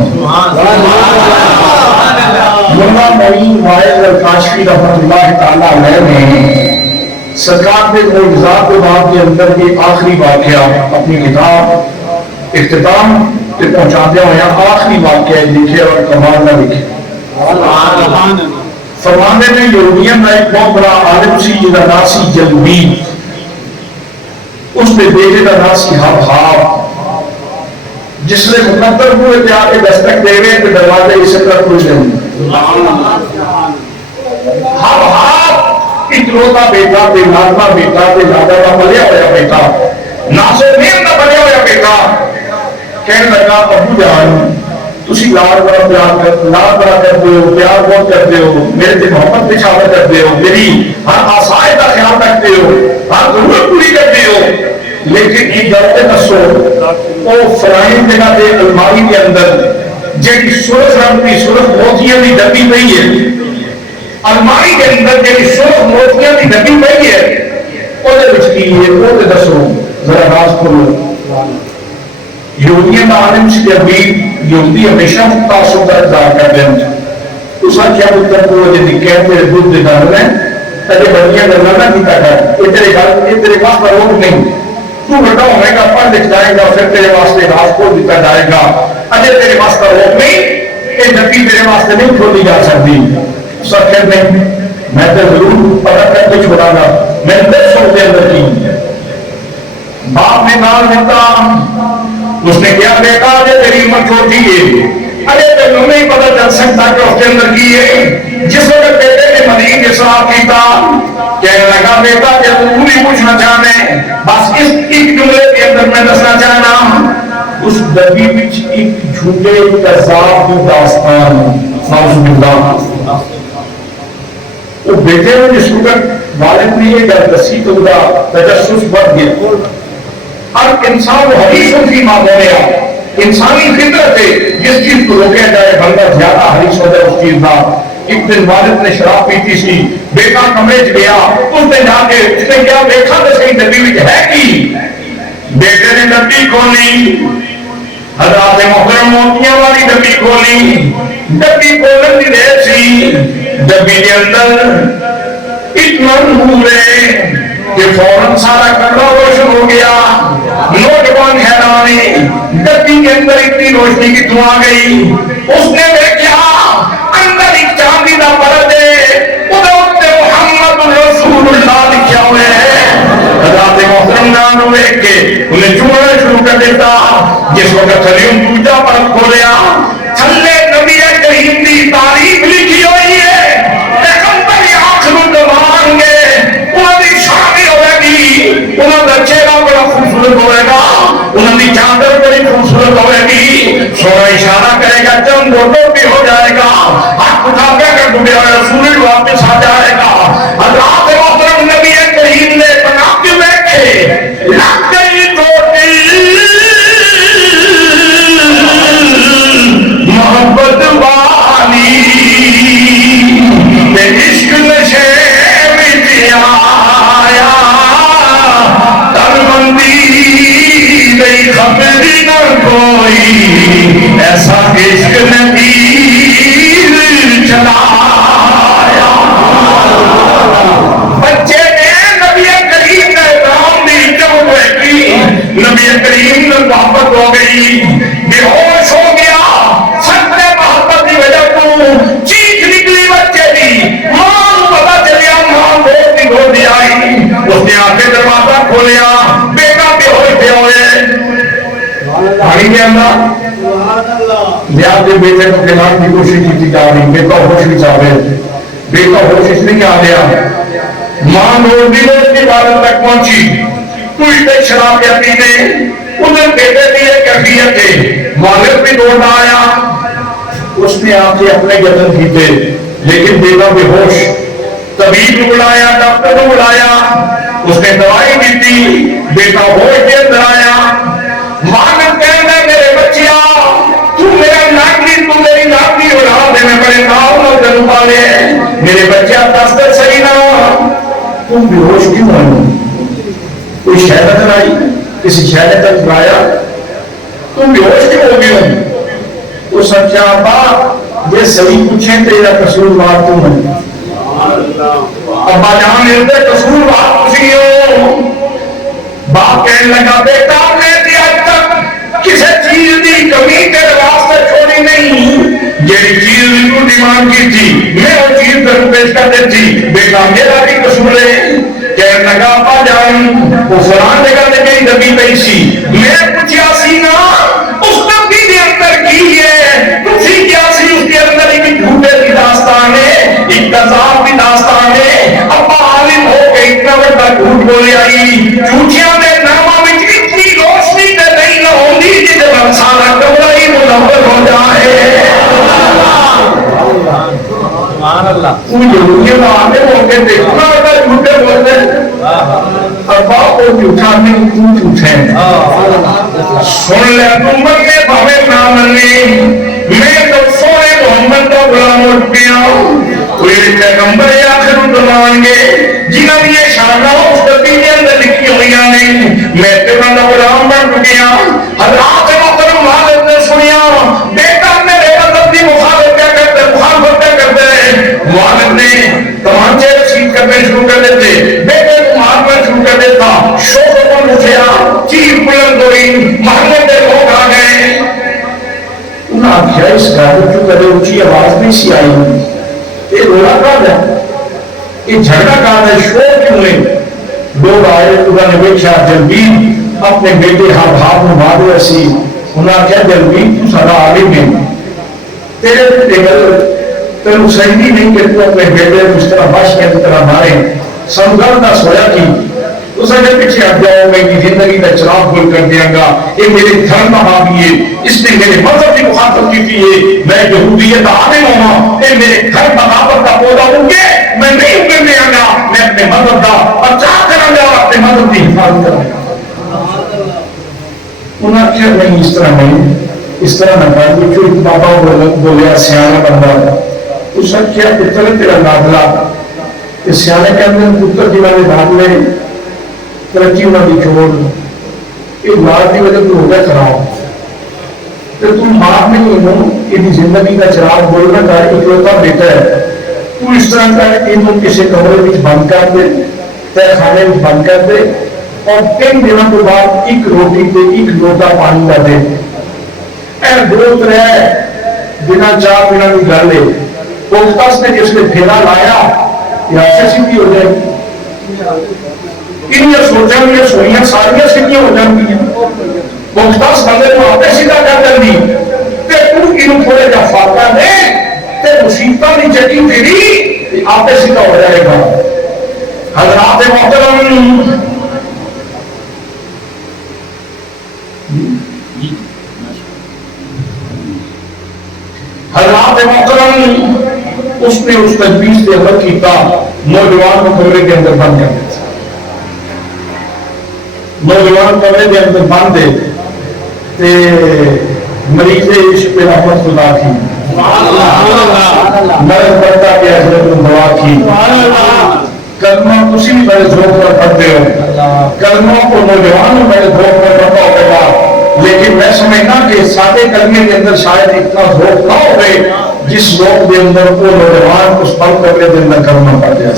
مولا معین واعظ الکاشفی رحمۃ اللہ تعالی علیہ نے سرکار کے معجزات کے بعد کے اندر یہ آخری واقعہ اپنی کتاب اختتام تک پہنچاتے ہوئے آخری واقعہ لکھے اور کمال نہ لکھے. فرمانے میں یہودیان کا ایک بہت بڑا عالم سی جہاں نام سی جلبیب اس پہ بیٹے کا نام سی ہب جس نے مقدر ہوئے کہ آ کے دستک دے گئے کہ دروازے اسے طرح کھل جائیں. ہب اکلوتا بیٹا بے ناتا بیٹا بے دادا کا بنیا ہوا بیٹا ناصر میر کا بنیا ہوا بیٹا کہنے لگا ابو جان تسی لار بڑا کرتے ہو پیار بہت کرتے ہو میرے سے محبت پچھاوا کرتے ہو میری ہر آسائش کا خیال رکھتے ہو ہر ضرورت پوری کرتے ہو لیکن ایک گل دسو وہ فلانی جگہ کے الماری کے اندر جی سرخ رنگ کی سرخ موتیاں کی ڈبی پئی ہے الماری کے اندر جی سرخ موتیاں کی ڈبی پئی ہے وہ دسو ذرا راز کھولو. یہودیاں کا عالم سی ابھی یہودی ہمیشہ تعصب کا اظہار کرتے ہیں اس کیا پتر کو جی کہہ میرے دودھ دے گل ہے تجھے بڑیاں گلا نہ کیتا کر یہ تیرے پاس پر روک نہیں تو بڑا ہوئے گا پڑھ لکھ جائے گا پھر تیرے واسطے راز کھول دیتا جائے گا اجے تیرے پاس پر روک نہیں یہ نبی تیرے واسطے نہیں کھولی جا سکتی. اس کہتے نہیں میں تو ضرور پتا کر کے چھوڑا گا. میں 10 کے اندر کی باپ نے نام دیتا. اس نے کیا بیٹا یہ تیری عمر چھوٹی ہے. ارے تمہیں نہیں پتا چل سکتا کہ اس کے اندر کی ہے. جس وقت بیٹے نے مدین کے ساتھ کی تھا کہنے لگا بیٹا کہ تم نہیں پوچھنا چاہنے بس اس ایک جملے کے اندر میں دسنا چاہنا اس ڈبی وچ ایک جھوٹے کذاب کی داستان نعوذ باللہ. وہ بیٹے نے جس وقت والد نے یہ گل دسی تو دا تجسس بڑھ گیا. اور انسان حریصوں کی ماں ہو گیا. انسانی فطرت ہے جس چیز کو روکا جائے بندہ زیادہ حریص ہو جائے اس چیز کا. ایک دن والد نے شراب پیتی سی. بیٹا کمرے چ گیا. اس نے جا کے اس نے کیا دیکھا تو صحیح ڈبی وچ ہے کی. بیٹے نے ڈبی کھولی. حضرات محترم موتیاں والی ڈبی کھولی. ڈبی کھولن دی دیر سی. ڈبی کے اندر اتنا نور ہے کہ فوراً سارا کمرہ روشن ہو گیا. نوجوان حیران ڈبی کے اندر اتنی روشنی کی تو آ گئی. اس نے دیکھا اندر ایک چاندی کا پرد ہے. محمد رسول اللہ لکھا ہوئے ہیں. حضرات محترم نام دیکھ کے انہیں چومنا شروع کر دیتا. جس وقت سلیم دوجا پرد کھولیا تھلے نبی کریم کی تعریف لکھی ہوئی ہے. پیغمبر آخر زمان گے انہوں کی شادی ہوئے گی. انہوں کا چہرہ بڑا خوبصورت ہوئے گا. انہوں کی چادر بڑی خوبصورت ہوئے گی. سونا اشارہ کرے گا چند گھوٹوں بھی ہو جائے گا. ہاتھ اٹھا کے اگر ڈوبے ہوئے سورج واپس آ جائے گا. حضرات محترم نبی کریم نے بنا کے بیٹھے لگ گئی ٹوٹی محبت والی عشق نشے میں آیا تربندی نہیں خبری نہ کوئی ایسا عشق نبی چلایا. بچے نے نبی کریم نے رام دی جب بیٹھی نبی کریم نے محبت ہو گئی. بے ہوش ہو گیا. سچے محبت کی وجہ کو چیخ نکلی بچے کی. ماں کو پتا چلیا. ماں بہت ہی رو دی آئی. اس نے آ کے دروازہ کھولیا. بیٹا بے ہوش پہ ہوئے پانی کے اندر لیا کے بیٹے کو کھلانے کی کوشش کی جا رہی. بیٹا ہوش بھی چاہ رہے. بیٹا ہوش اس نے آ گیا. ماں نور دی روز کی عبادت تک پہنچی. کوئی تک شراب یا پینے ادھر بیٹے کی ایک کیفیت ہے. والد بھی دوڑ آیا. اس نے آ کے اپنے یتن کیتے لیکن بیٹا بے ہوش. طبیب نے بلایا. ڈاکٹر نے بلایا. اس نے دوائی دی تھی. بیٹا ہوش کے اندر آیا. والد کہنا میرے بچیا تو میرا ناکنی تو میری ناکنی اولاد ہے. میں بڑے نام اور جنم والے میرے بچیا دستر صحیح نہ تم بے ہوش کیوں آئے؟ کوئی شہر نظر آئی؟ کسی شہر نے تک بلایا؟ تم بے ہوش کیوں ہو گئے؟ تو سچا باپ یہ صحیح پوچھیں تیرا قصوروار تم ہے. ابا جان ملتے قصوروار پوچھی ہو. باپ کہنے لگا بیٹا میں نے آج تک کسی چیز کی کمی کے واسطے چھوڑی نہیں. یہ چیز بھی تو ڈیمانڈ کی تھی میں وہ چیز تک پیش کر دیتی. بیٹا میرا بھی قصور ہے. کہنے لگا ابا جان وہ فلان جگہ نے کہیں دبی پئی سی. میں پوچھا سی نا اس دبی کے اندر کی ہے تھی کیا سی. اس کے اندر ایک جھوٹے کی داستان ہے. ایک کذاب کی داستان ہے. ابا عالم ہو کے اتنا بڑا جھوٹ بولے آئی. جھوٹیاں نے نامہ میں اتنی روشنی تے نہیں نہ ہوندی جب سارا کمرہ ہی منور ہو جائے. سبحان اللہ. وہ یہودی عالم ہو کے دیکھنا ہوتا جھوٹے بولتے ابا وہ جھوٹا نہیں تو جھوٹے. سن لے امت نے بھاوے نہ منی میں تو سونے محمد کا غلام اٹھ گیا. کوئی پیغمبر آخر زمان گے جنہوں نے یہ شانہ اس ڈبی کے اندر لکھی ہوئی نہیں. میں تیرا کا غلام بن گیا. حضرات محترم والد نے سنیا بیٹا میرے مذہب کی مخالفت کیا کرتے والد نے کمانچے رسید کرنے شروع کر دیتے. بیٹے کو مارنا شروع کر دیتا. شور پر اٹھیا چیخ بلند ہوئی. محلے کے لوگ آ گئے. انہاں آخیا اس گھر جو کرے اونچی آواز نہیں سی آئی. یہ رولا کہاں ہے؟ یہ جھگڑا کر رہے شور کیوں ہے؟ لوگ آئے انہوں نے دیکھا جلبیر اپنے بیٹے ہاتھ میں مارے سی انہوں نے کہا جلبیر تو سارا عالم ہے تیرے تیرے صحیح نہیں کہ تو اپنے بیٹے کو اس طرح بش کے طرح مارے سمجھل نہ سویا کی اس نے پیچھے ہٹ جاؤ میں کی زندگی کا چراغ گل کر دیا گا یہ میرے دھرم حامی ہے اس نے میرے مذہب کی مخاطب کی تھی میں یہودیت عالم ہوں یہ میرے گھر بغاوت کا پودا ہوں گے میں نہیں اگرنے آگا میں اپنے مذہب کا بچاؤ کروں گا اور اپنے مذہب کی حفاظت کروں گا انہوں نے کیا نہیں اس طرح نہیں اس طرح نہ کہا کہ ایک بابا بولیا سیانا بندہ اس نے کیا پتر تیرا نادلہ کہ سیانے کے اندر پتر کی والے بھاگ میں ترقی ہونا دی چھوڑ ایک بات کی وجہ تو ہو گیا کراؤ تو تم باپ نہیں ہو کہ زندگی کا چراغ بولنا کا اکلوتا بیٹا ہے تو اس طرح کا ان کسی کمرے میں بند کر دے تے کھانے میں بند کر دے اور 3 دنوں کے بعد ایک روٹی تے ایک لوٹا پانی کا دے اے دوست رہے بنا چاہ بنا بھی گل ہے پوختاس نے جس نے پھیلا لایا یا سے سیدھی ہو جائے گی انہیں سوچا یہ سوئیاں ساریاں سیدھیاں ہو جاتی ہیں پوختاس بندے کو آپ سیدھا کر کر دی تے تو انہوں تھوڑے جا فاقہ دے تے مصیبتہ نہیں چکی تیری آپ سیدھا ہو جائے گا حضرات محترم حضرات محترم اس نے اس تجویز سے عمل کیتا نوجوان کو کمرے کے اندر بند کر دیا نوجوان کمرے کے اندر بند دے تے مریض عشق پہ رحمت خدا کی مرد پڑھتا کہ حضرت دعا کی کلمہ کسی بھی بڑے ذوق پر پڑھتے ہو کلموں کو نوجوانوں بڑے ذوق پر پڑھتا ہوگا لیکن میں سمجھنا کہ سادے کلمے کے اندر شاید اتنا ذوق نہ ہو گئے جس ذوق کے اندر وہ نوجوان اس بند کمرے کے اندر کلمہ پڑھ دیا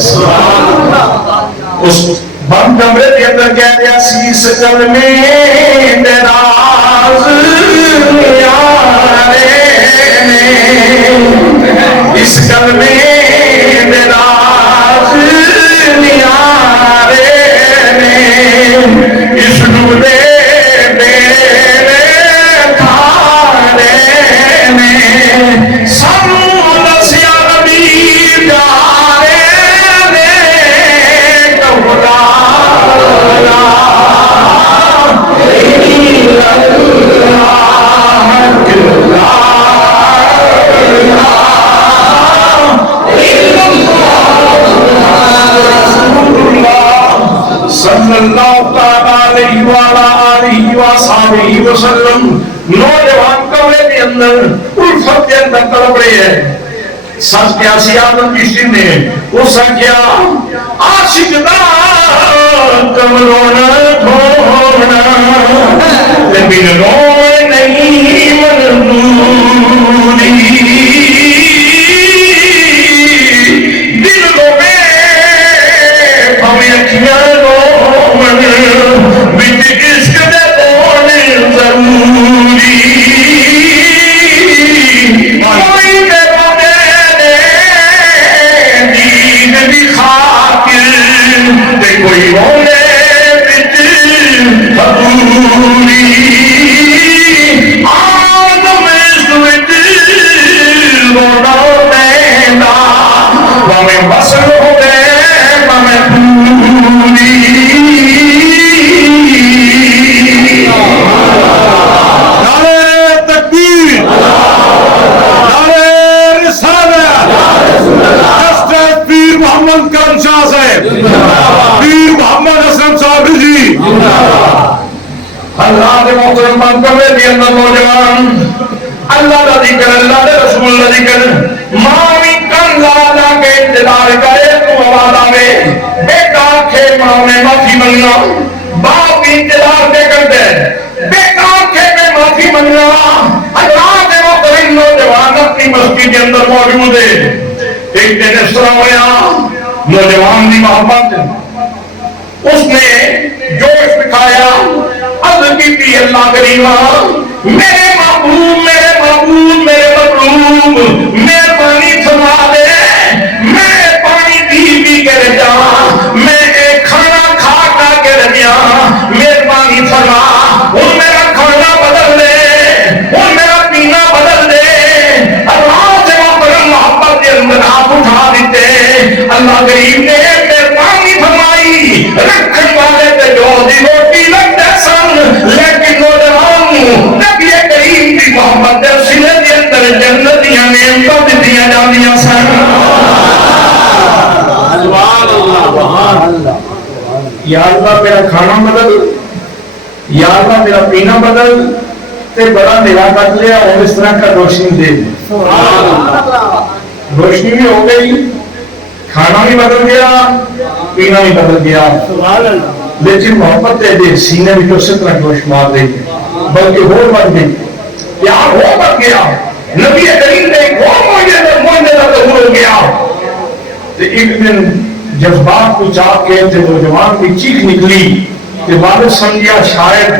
اس بند کمرے کے اندر کہہ دیا سیس کل میں دراز یارے اس کل میں دراز یارے اس ڈوبے وسلم نوجوان کمرے کے اندر الفت کے اندر تڑپ رہے ہیں سچ کیا سیادت کی سن ہے وہ سچ کیا عاشق دا کمرونا دھونا لیکن روئے نہیں مندوری دل روئے ہمیں اکھیاں رومن بچ عشق دے ضروری کوئی دے دین دی خاطر تے کوئی رونے بچ حضوری آدم سوچ رونا دینا ہمیں بسر ہو گئے ہمیں پوری پیر محمد حسن صاحب جی حضرات محترم کمرے کے اندر نوجوان اللہ کا ذکر اللہ کے رسول کا ذکر مامی کن لالا کے انتظار کرے تو آواز آوے بیٹا آنکھے ماں میں معافی منگنا باپ انتظار دے کر دے بیٹا آنکھے میں معافی منگنا حضرات محترم نوجوان اپنی مسجد کے اندر موجود ہے ایک دن اس طرح ہوا نوجوان کی محبت اس نے جوش دکھایا عرض کی تھی اللہ کریمہ میرے محبوب میرے محبوب میرے محبوب مہربانی فرما دے میں پانی پی پی کے جاندیاں سن. یا اللہ میرا کھانا بدل, یا اللہ میرا پینا بدل, تے بڑا میرا کر لیا اور اس طرح کا روشنی دے. روشنی بھی ہو گئی, کھانا بھی بدل گیا, پینا بھی بدل گیا, لیکن محبت دے سینے بھی اسی طرح جوش مار دے, بلکہ ہو بن گئی, پیار ہو بن گیا. نبی کریم نے ایک اور معجزہ ظہور ہو گیا. تو ایک دن جذبات کو چاک کے نوجوان کی چیخ نکلی کہ والد سمجھیا شاید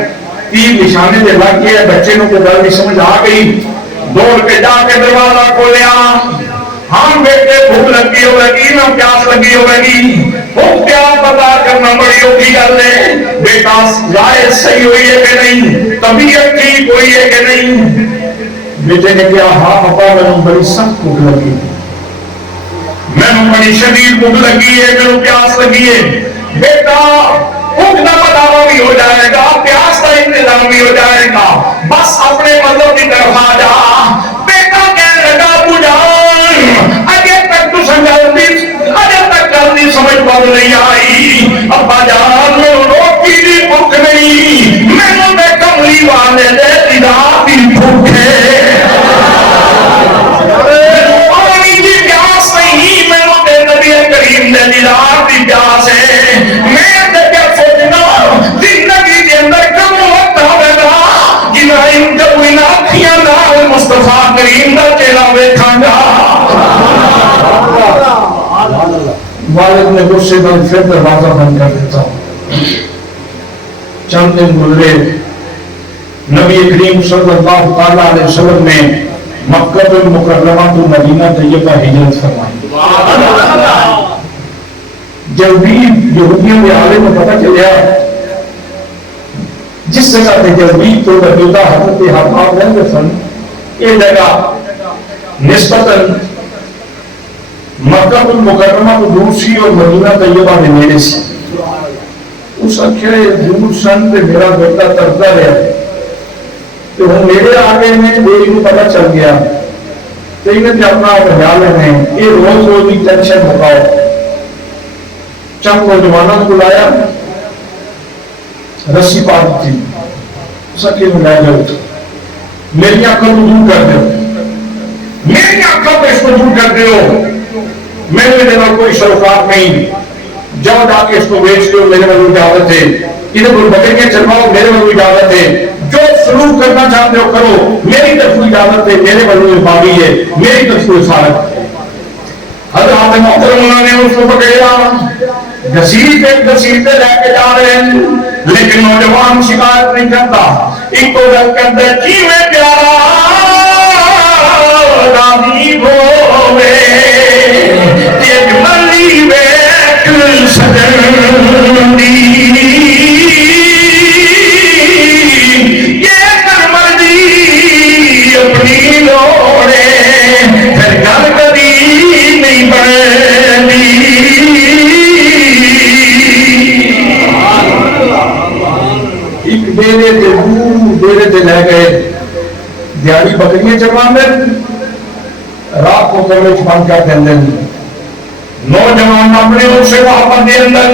تیر نشانے دے لگ گیا, بچے کو گل بھی سمجھ آ گئی, دوڑ کے جا کے دروازہ کھولیا. ہم بیٹے بھوک لگی ہوئے گی نہ پیاس لگی ہوئے گی, بھوک پیاس پتا کرنا بڑی ہوگی گل ہے. بیٹا ظاہر صحیح ہوئی ہے کہ نہیں, طبیعت ٹھیک ہوئی ہے کہ نہیں؟ بیٹے نے کہا ہاں پاپا میں بڑی سخت بھوک لگی, میں بڑی شدید بھوک لگی ہے, میرے پیاس لگی ہے. بیٹا بھوک کا پتاوا بھی ہو جائے گا, پیاس کا انتظام بھی ہو جائے گا, بس اپنے مطلب کی طرف آ جا. بیٹا کہنے لگا ابو جان اجے تک تو جلدی سمجھ بند نہیں آئی. ابا جان روٹی کی بھوک نہیں, میں کملی والے دے دیدار کی بھوک ہے. پانی کی پیاس نہیں, میں نبی کریم دے دیدار کی پیاس ہے. میں سوچنا زندگی کے اندر کم وقت ہوئے گا جنہیں جب ان آنکھیاں نال مصطفیٰ کریم کا چہرہ دیکھاں گا. والد نے غصے میں پھر دروازہ بند کر دیتا. چند دن گزرے, نبی کریم صلی اللہ تعالیٰ علیہ وسلم نے مکہ المکرمہ تو مدینہ طیبہ ہجرت فرمائی. جب بھی یہودیوں کے حالے میں پتہ چلیا جس جگہ پہ جلبیب تو موجودہ حضرت حباب رہتے سن, یہ جگہ نسبتاً مکہ المکرمہ کو دور سی اور مدینہ طیبہ میں میرے سی. اس اکھڑے دور سن پہ میرا بیٹا ترتا رہا تو وہ میرے آگے میں دیکھ کو پتہ چل گیا تو انہیں اپنا خیال ہے یہ روز روز کی ٹینشن بتاؤ. چند نوجوانوں کو لایا, رسی پاک تھی, سکے میں لے جاؤ, میری آنکھوں کو دور کر دو, میری آنکھوں کو اس کو دور کر دو, میرے دنوں کوئی شروفات نہیں, جاؤ جا کے اس کو بیچ دو, میرے میں اجازت ہے. انہیں کوئی بکریاں چلواؤ, میرے میں اجازت ہے. جو سلوک کرنا چاہتے ہو کرو, میری طرف اجازت ہے, میرے میں باغی ہے, میری طرف کوئی سارت. حضرات محترمہ نے اس کو پکڑا, گھسیٹتے لے کے جا رہے ہیں, لیکن نوجوان شکایت نہیں کرتا. ایک کو گل کرتا ہے جی میں پیارا راضی ہوے ایک ملی بیٹھ سجن دی, یہ کر مرضی اپنی لوڑے, پھر گل کبھی نہیں بنتی. ڈیرے تے لے گئے, دیہڑی بکریاں چرواندے, رات کو کمرے چ بند کر دیں. نوجوان اپنے اس سے محبت کے اندر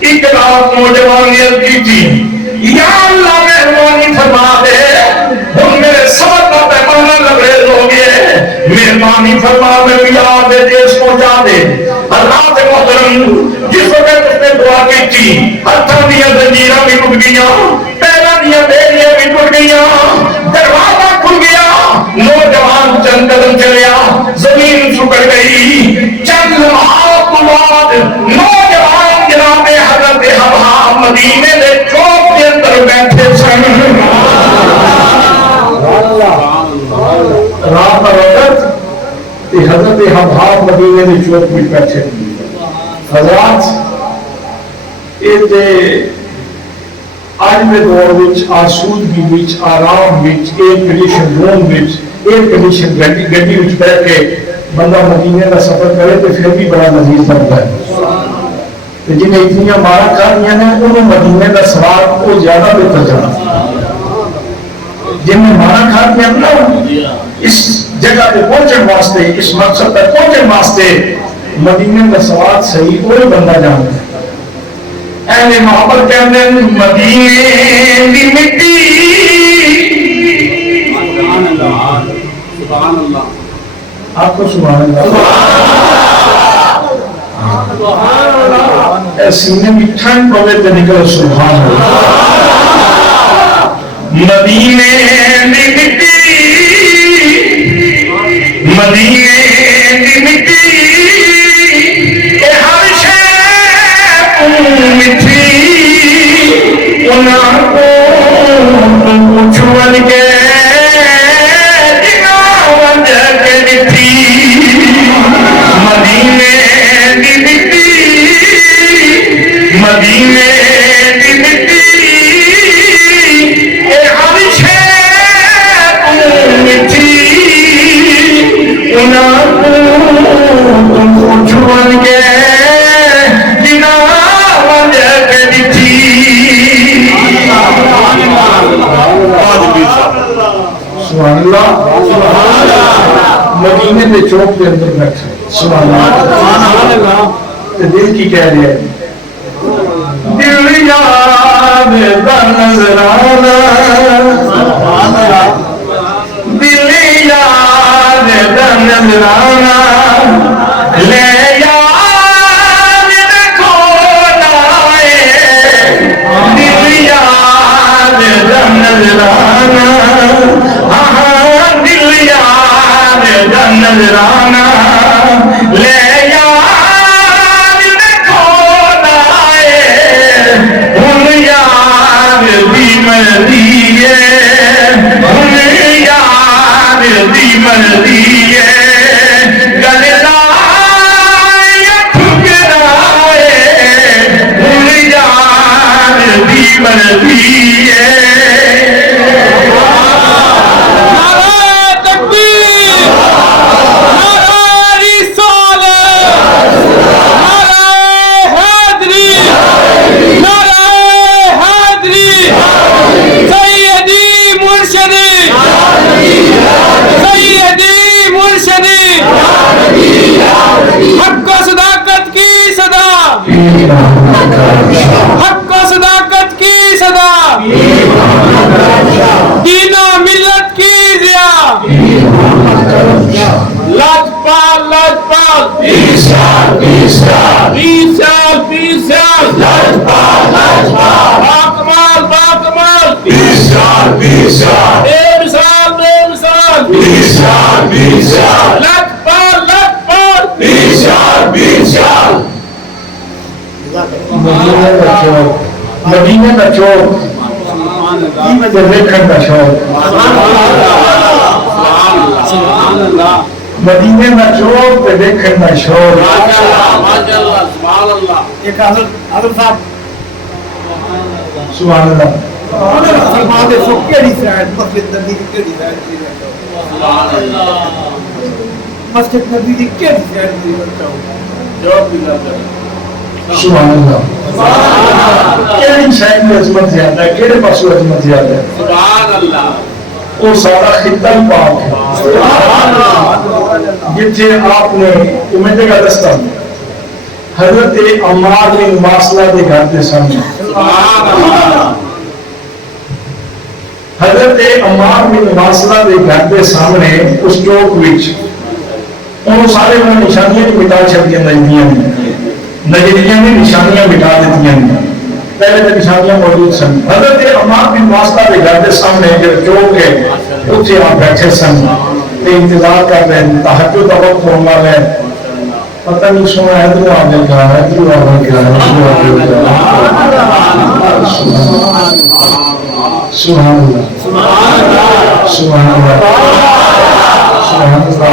ایک رات نوجوان نے عرض کی تھی یا اللہ مہربانی فرما دے, ہن میرے سبق کا پیمانہ لبریز ہو گئے, مہربانی فرما میں یاد دے اس کو جا دے. اللہ سے محترم جس وقت اس نے دعا کی تھی ہاتھوں دیا زنجیراں بھی ٹوٹ گئیاں, پیراں دیا بیڑیاں بھی ٹوٹ گئیاں, دروازہ کھل گیا, نوجوان چند قدم چلیا, زمین سکڑ گئی. چند لمحات بعد نوجوان جناب حضرت حباب مدینے کے چوک کے اندر بیٹھے سن. رات کا وقت حضرت حباب مدینے کے چوک میں بیٹھے. حضرات آج میں دور وچ آسودگی وچ آرام which air condition room which air condition گڈی وچ بیٹھ کے بندہ مدینے کا سفر کرے تو پھر بھی بڑا لذیذ بنتا ہے. جنہیں اتنی مارا کر دیا نے انہوں مدینے کا سواد وہ زیادہ بہتر جانا. جن نے مارا کھا دیا نا اس جگہ پہ پہنچنے واسطے، اس مقصد تک پہنچنے واسطے مدینے کا سواد صحیح کوئی بندہ جانتا ہے۔ اہل محبت کہتے ہیں مدینے دی مٹی، سبحان اللہ، آپ کو سبحان اللہ، سینے میں ٹھنڈ پوے تو نکلو سبحان اللہ۔ مدینے دی مٹی، مدینے دی مٹی، اے ہر شے مٹھی، انہاں کو پوچھون کے مدینے دی مٹی، مدینے دی مٹی، اے ہر شے مٹھی، انہاں کو تم پوچھون گے جنا وجہ کے دتھی۔ سبحان اللہ، مدینے کے چوک کے اندر بیٹھا سبحان اللہ، دل کی کہہ رہے ہیں دل یاد دا نظرانہ، دل یاد دا نظرانہ، لے یاد رکھو لائے، دل یاد دا نظرانہ، دل یاد دا نظرانہ، لے یاد رکھو لائے، ہن یاد دی مرضی ہے، ہن یاد دی مرضی ہے، گل لائے ٹھکرائے، ہن یاد دی مرضی ہے۔ حق و صداقت کی صدا، دین و ملت کی ضیا، لاجپال لاجپال، 20 سال 20 سال، لاجپال باکمال باکمال، 20 سال بے مثال، 20 سال، لاجپال لاجپال، 20 سال۔ مدینے کا چوک دیکھنے کا شوق، مدینے کا چوک دیکھنے کا شوق۔ ایک حضرت صاحب سبحان اللہ، فرماتے سو کیڑی سائڈ مسجد نبی دی کیڑی سائڈ دی مسجد نبی دی کیڑی سائڈ دی جواب بھی نہ کرے۔ سبحان اللہ، کیڑی شاید میں عظمت زیادہ ہے، کیڑے پاسو عظمت زیادہ ہے؟ سبحان اللہ، وہ سارا خطہ ہی پاک ہے جتھے آپ نے تمہیں جگہ دستا حضرت عمار بن واصلہ کے گھر کے سامنے، حضرت عمار بن واصلہ کے گھر کے سامنے اس چوک وچ انہوں سارے وہ نشانیاں مٹا چھڑیاں نظریہ نے نشانیاں مٹا دیتی ہیں، پہلے تو نشانیاں موجود سن۔ حضرت عمار بن واصلہ کے گھر کے سامنے جو چوک ہے اتنے آپ بیٹھے سن، انتظار کر رہے ہیں، تہجد کا وقت ہونا ہے، پتہ نہیں سونا ادھر آنے کا ہے، ادھر آنے کا ہے، ادھر آنے کا ہے۔ سبحان اللہ، سبحان اللہ، سبحان اللہ۔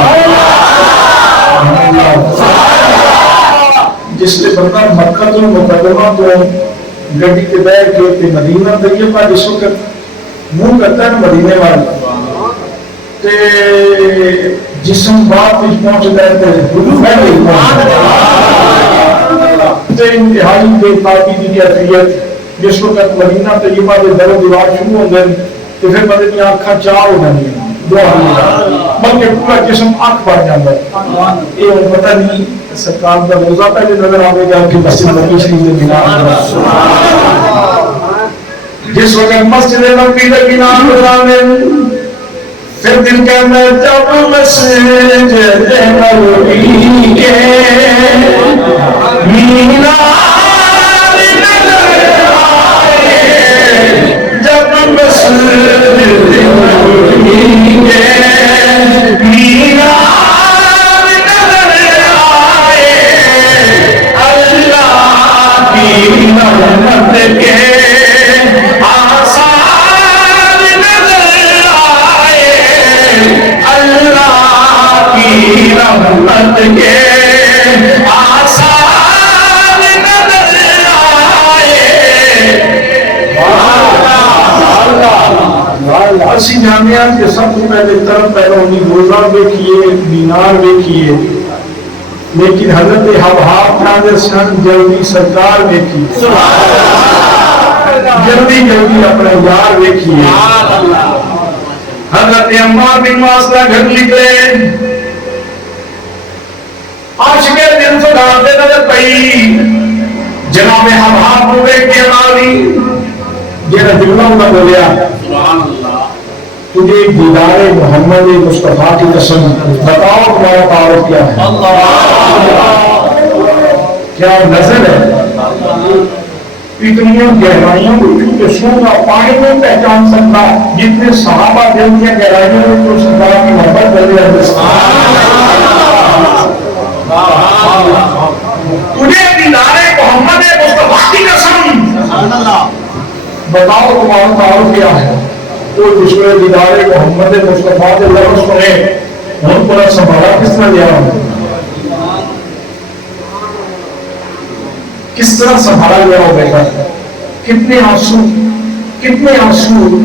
جس نے بندہ مکہ المکرمہ تو گڈی کے بیٹھ کے مدینہ طیبہ جس وقت منہ کرتا ہے مدینے والے تے جسم بات میں پہنچتا ہے تے انتہائی بے تابی کی کیفیت، جس وقت مدینہ طیبہ کے در و دیوار شروع ہو گئے تو پھر بندے کی آنکھاں چار ہو گئی، بلکہ پورا جسم آنکھ پڑ جاتا ہے. یہ پتہ نہیں سرکار کا روزہ پہلے نظر آئے گا کہ مسجد نبی شریف میں مینار جس وقت مسجد نبی کے مینار بنانے پھر دل کہنا جب مسجد نبی کے مینار نظر آئے جب مسجد نبی کے مینار نظر آئے اللہ کی رحمت کے آثار نظر آئے اللہ کی رحمت کے آثار نظر آئے. اسی جامعہ کے سب سے پہلے طرف پہلونی روزہ دیکھیے مینار دیکھیے لیکن حضرت حباب ٹرانزیکشن جلدی سرکار دیکھیے جلدی جلدی اپنے یار دیکھیے. حضرت عمار بن واسطہ گھر نکلے عاشق دل سے ڈالتے نظر پئی جناب حباب کو دیکھ کے ماری جنہ جملہ انہوں نے بولیا تجھے دیدار محمد مصطفیٰ کی قسم بتاؤ تمہارا تعارف کیا ہے. کیا نظر ہے اتنی گہرائیوں کو کیونکہ سونا پانی میں پہچان سکتا جتنے صحابہ دل کی گہرائیوں میں تو سرکار کی محبت کر دیا. تجھے دیدار محمد مصطفیٰ کی قسم بتاؤ تمہارا تعارف کیا ہے. تو جس میں دیدار محمد مصطفیٰ کے لفظ سنے ان کو سنبھالا کس طرح لیا کس طرح سنبھالا گیا ہو بیٹا کتنے آنسو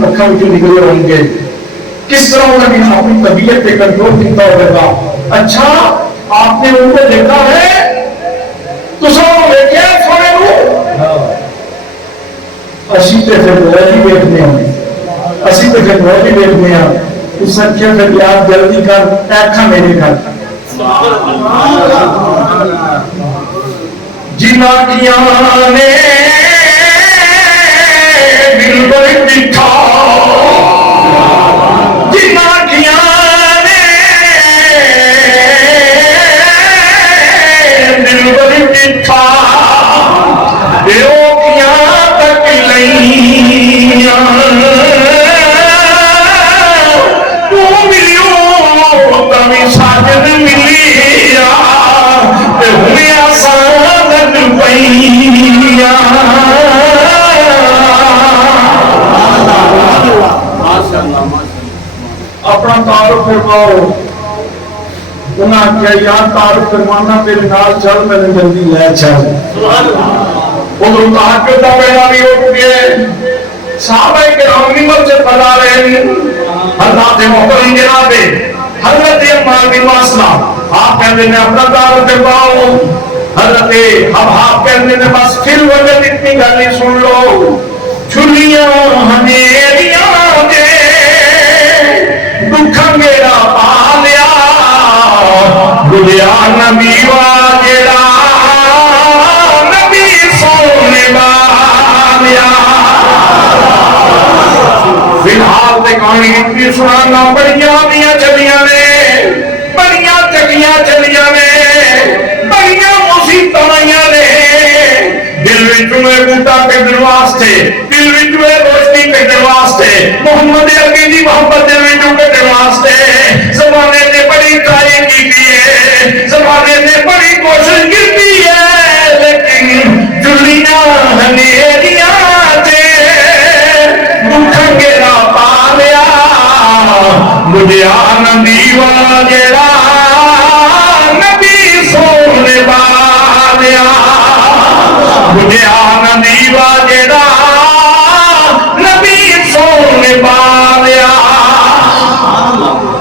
اکھا وچوں نکلے ہوں گے کس طرح انہوں نے اپنی طبیعت پہ کنٹرول کیتا ہوگا. اچھا آپ نے ان کو دیکھا ہے تو سب دیکھے سونے اسی تے پھر روزی دیکھنے ہیں اسی تے پھر روزی دیکھنے ہیں اس نے کیا پھر یاد جلدی کر ایکھا میرے گھر جنا کیا نے دل کو دکھا جنا کیا نے دل کو دکھا اپنا تعارف فرماؤ. انہاں کیا یار تعارف فرمانا میرے نال چل میں نے جلدی لے چل. ادھر تحجد کا پہلا بھی اٹھ گئے صحابہ کرام ممبر سے پڑھا رہے ہیں. حضرت محترم جناب حضرت عمار بن واسطہ آپ کہتے ہیں اپنا تعارف فرماؤ. حضرت حباب کہتے ہیں بس پھر وقت اتنی گالی سن لو چھلیاں ہنیریاں دے دکھا میرا پا لیا گلیا نبی واجرا نبی سونے والیا. فی الحال تے کہانی اتنی سنانا بڑیاں میاں چلیاں نے بڑیاں چکیاں چلیاں نے بڑیاں مصیبتاں آئیاں نے دل وچ میں بوٹا کڈن واسطے دل وچ میں روشنی کڈن واسطے محمد عربی دی محبت دل وچ کڈن واسطے زمانے نے بڑی ٹرائی کیتی ہے زمانے نے بڑی کوشش کیتی ہے لیکن جلیاں ہنیریاں تے دکھ گھیرا پا لیا مجھے آنندی واجرا نبی سونے والیا مجھے آنندی واجرا نبی سونے والیا.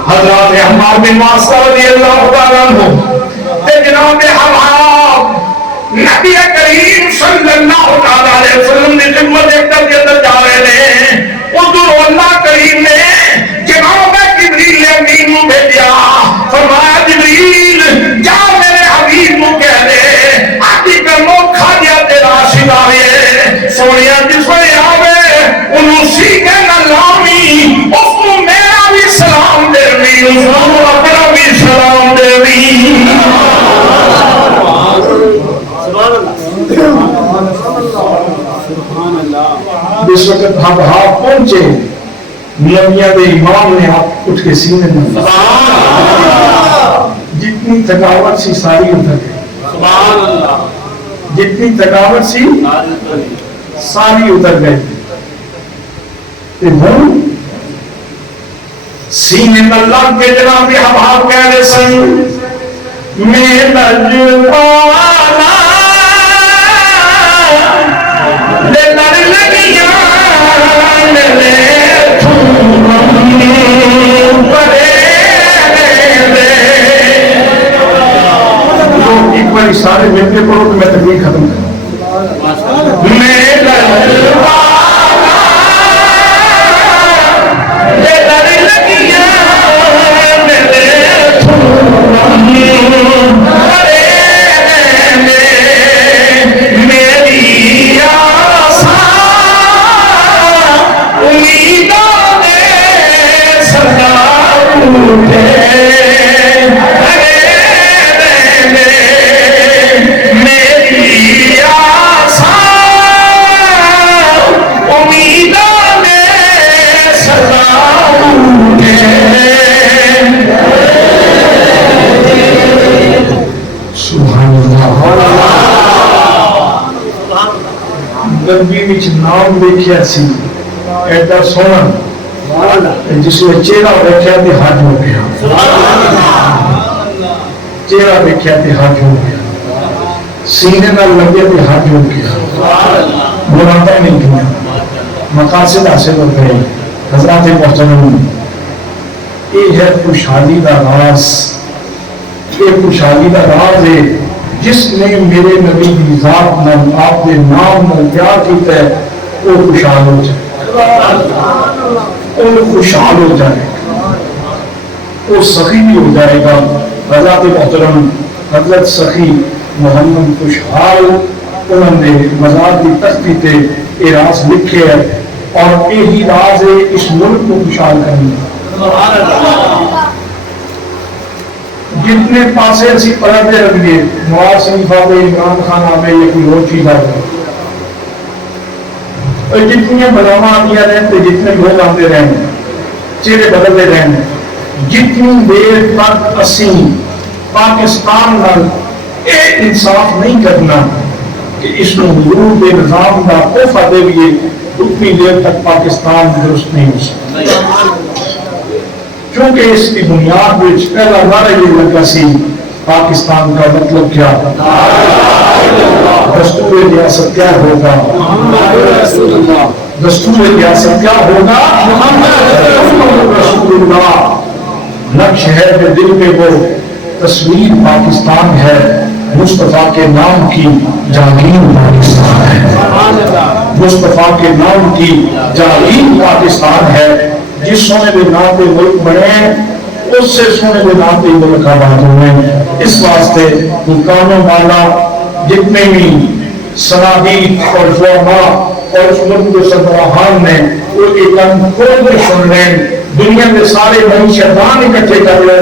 حضرت عمار بن واسطہ رضی اللہ تعالیٰ عنہ تے جناب حباب نبی کریم صلی اللہ علیہ وسلم نے خدمت ایک کے اندر جا رہے ہیں ادھر اللہ کریم نے جناب جبریل نو بھیجا فرمایا جبریل جا میرے حبیب نو کہہ دے آدھی کرنو کھا دیا تیرا عاشق آئے سونیا جس میں آوے انہوں سیکھے نہ لامی اس کو میرا بھی سلام دے رہی اس کو اپنا بھی سلام دے رہی جس وقت ہم ہاتھ پہنچے میاں دے امام نے آپ اٹھ کے سینے میں جتنی تھکاوٹ سی ساری اتر گئی جتنی تھکاوٹ سی ساری اتر گئی سینے میں لگ کے جناب حباب کہہ رہے سن میں لجوانا لے لڑ لگیاں لے ایک بار سارے مل کے پڑھو تو میں تقریر ختم کروں میں گرمی وچ نام دیکھیا سی ایڈا سونا جس نے چہرہ دیکھا تے حج ہو گیا چہرہ دیکھا تے حج ہو گیا سینے نال لگے تے حج ہو گیا مرادیں نہیں کیا مقاصد حاصل ہو گئے حضرات محترم یہ ہے خوشحالی کا راز یہ خوشحالی کا راز ہے جس نے میرے نبی کی ذات نال آپ کے نام نال پیار کیتا ہے وہ خوشحال ہو جائے وہ خوشحال ہو جائے وہ سخی بھی ہو جائے گا حضرات محترم حضرت سخی محمد خوشحال انہوں نے مزار کی تختی تے یہ راز لکھے ہے اور یہی راز ہے اس ملک کو خوشحال کرنے جتنے پاسے اسی پردے رکھ دیے نواز شریف آوے عمران خان آوے یا کوئی اور چیز آوے اور جتنی بلاواں آدیاں رہیں تو جتنے لوگ آتے رہیں چہرے بدلتے رہیں جتنی دیر تک اسی پاکستان نال یہ انصاف نہیں کرنا کہ اس میں حضور دے نظام کا تحفہ دے لیے اتنی دیر تک پاکستان درست نہیں ہو سکتا کیونکہ اس کی بنیاد میں پہلا نعرہ یہ لگا سی پاکستان کا مطلب کیا دستور ریاست کیا ہوگا دستور ریاست کیا ہوگا رسول اللہ نقش ہے کہ دل میں وہ تصویر پاکستان ہے مصطفیٰ کے نام کی جاگیر پاکستان ہے مصطفیٰ کے نام کی جاگیر پاکستان ہے جس سونے کے نام پہ ملک بنے اس سے سونے کے نام پہ ملک آباد ہوئے اس واسطے حکام والا جتنے بھی صنادیق اور زعماء اور اس ملک کے سربراہان نے وہ ایک کھول کے سن رہے ہیں دنیا کے سارے معیشتدان اکٹھے کر لو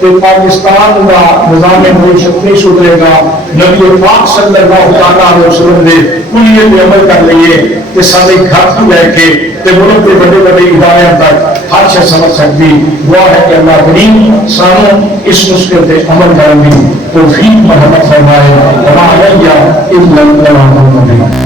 تو پاکستان کا نظام معیشت نہیں سدھرے گا نبی پاک صلی اللہ علیہ وسلم نے انہیں پہ عمل کر لیے کہ سارے گھر کو لے کے ملک کے بڑے بڑے ادارے تک ہر شخص سمجھ سکتی دعا ہے کہ اللہ کریم سانو اس مشکل پہ عمل کرنے کی توفیق مرحمت فرمائے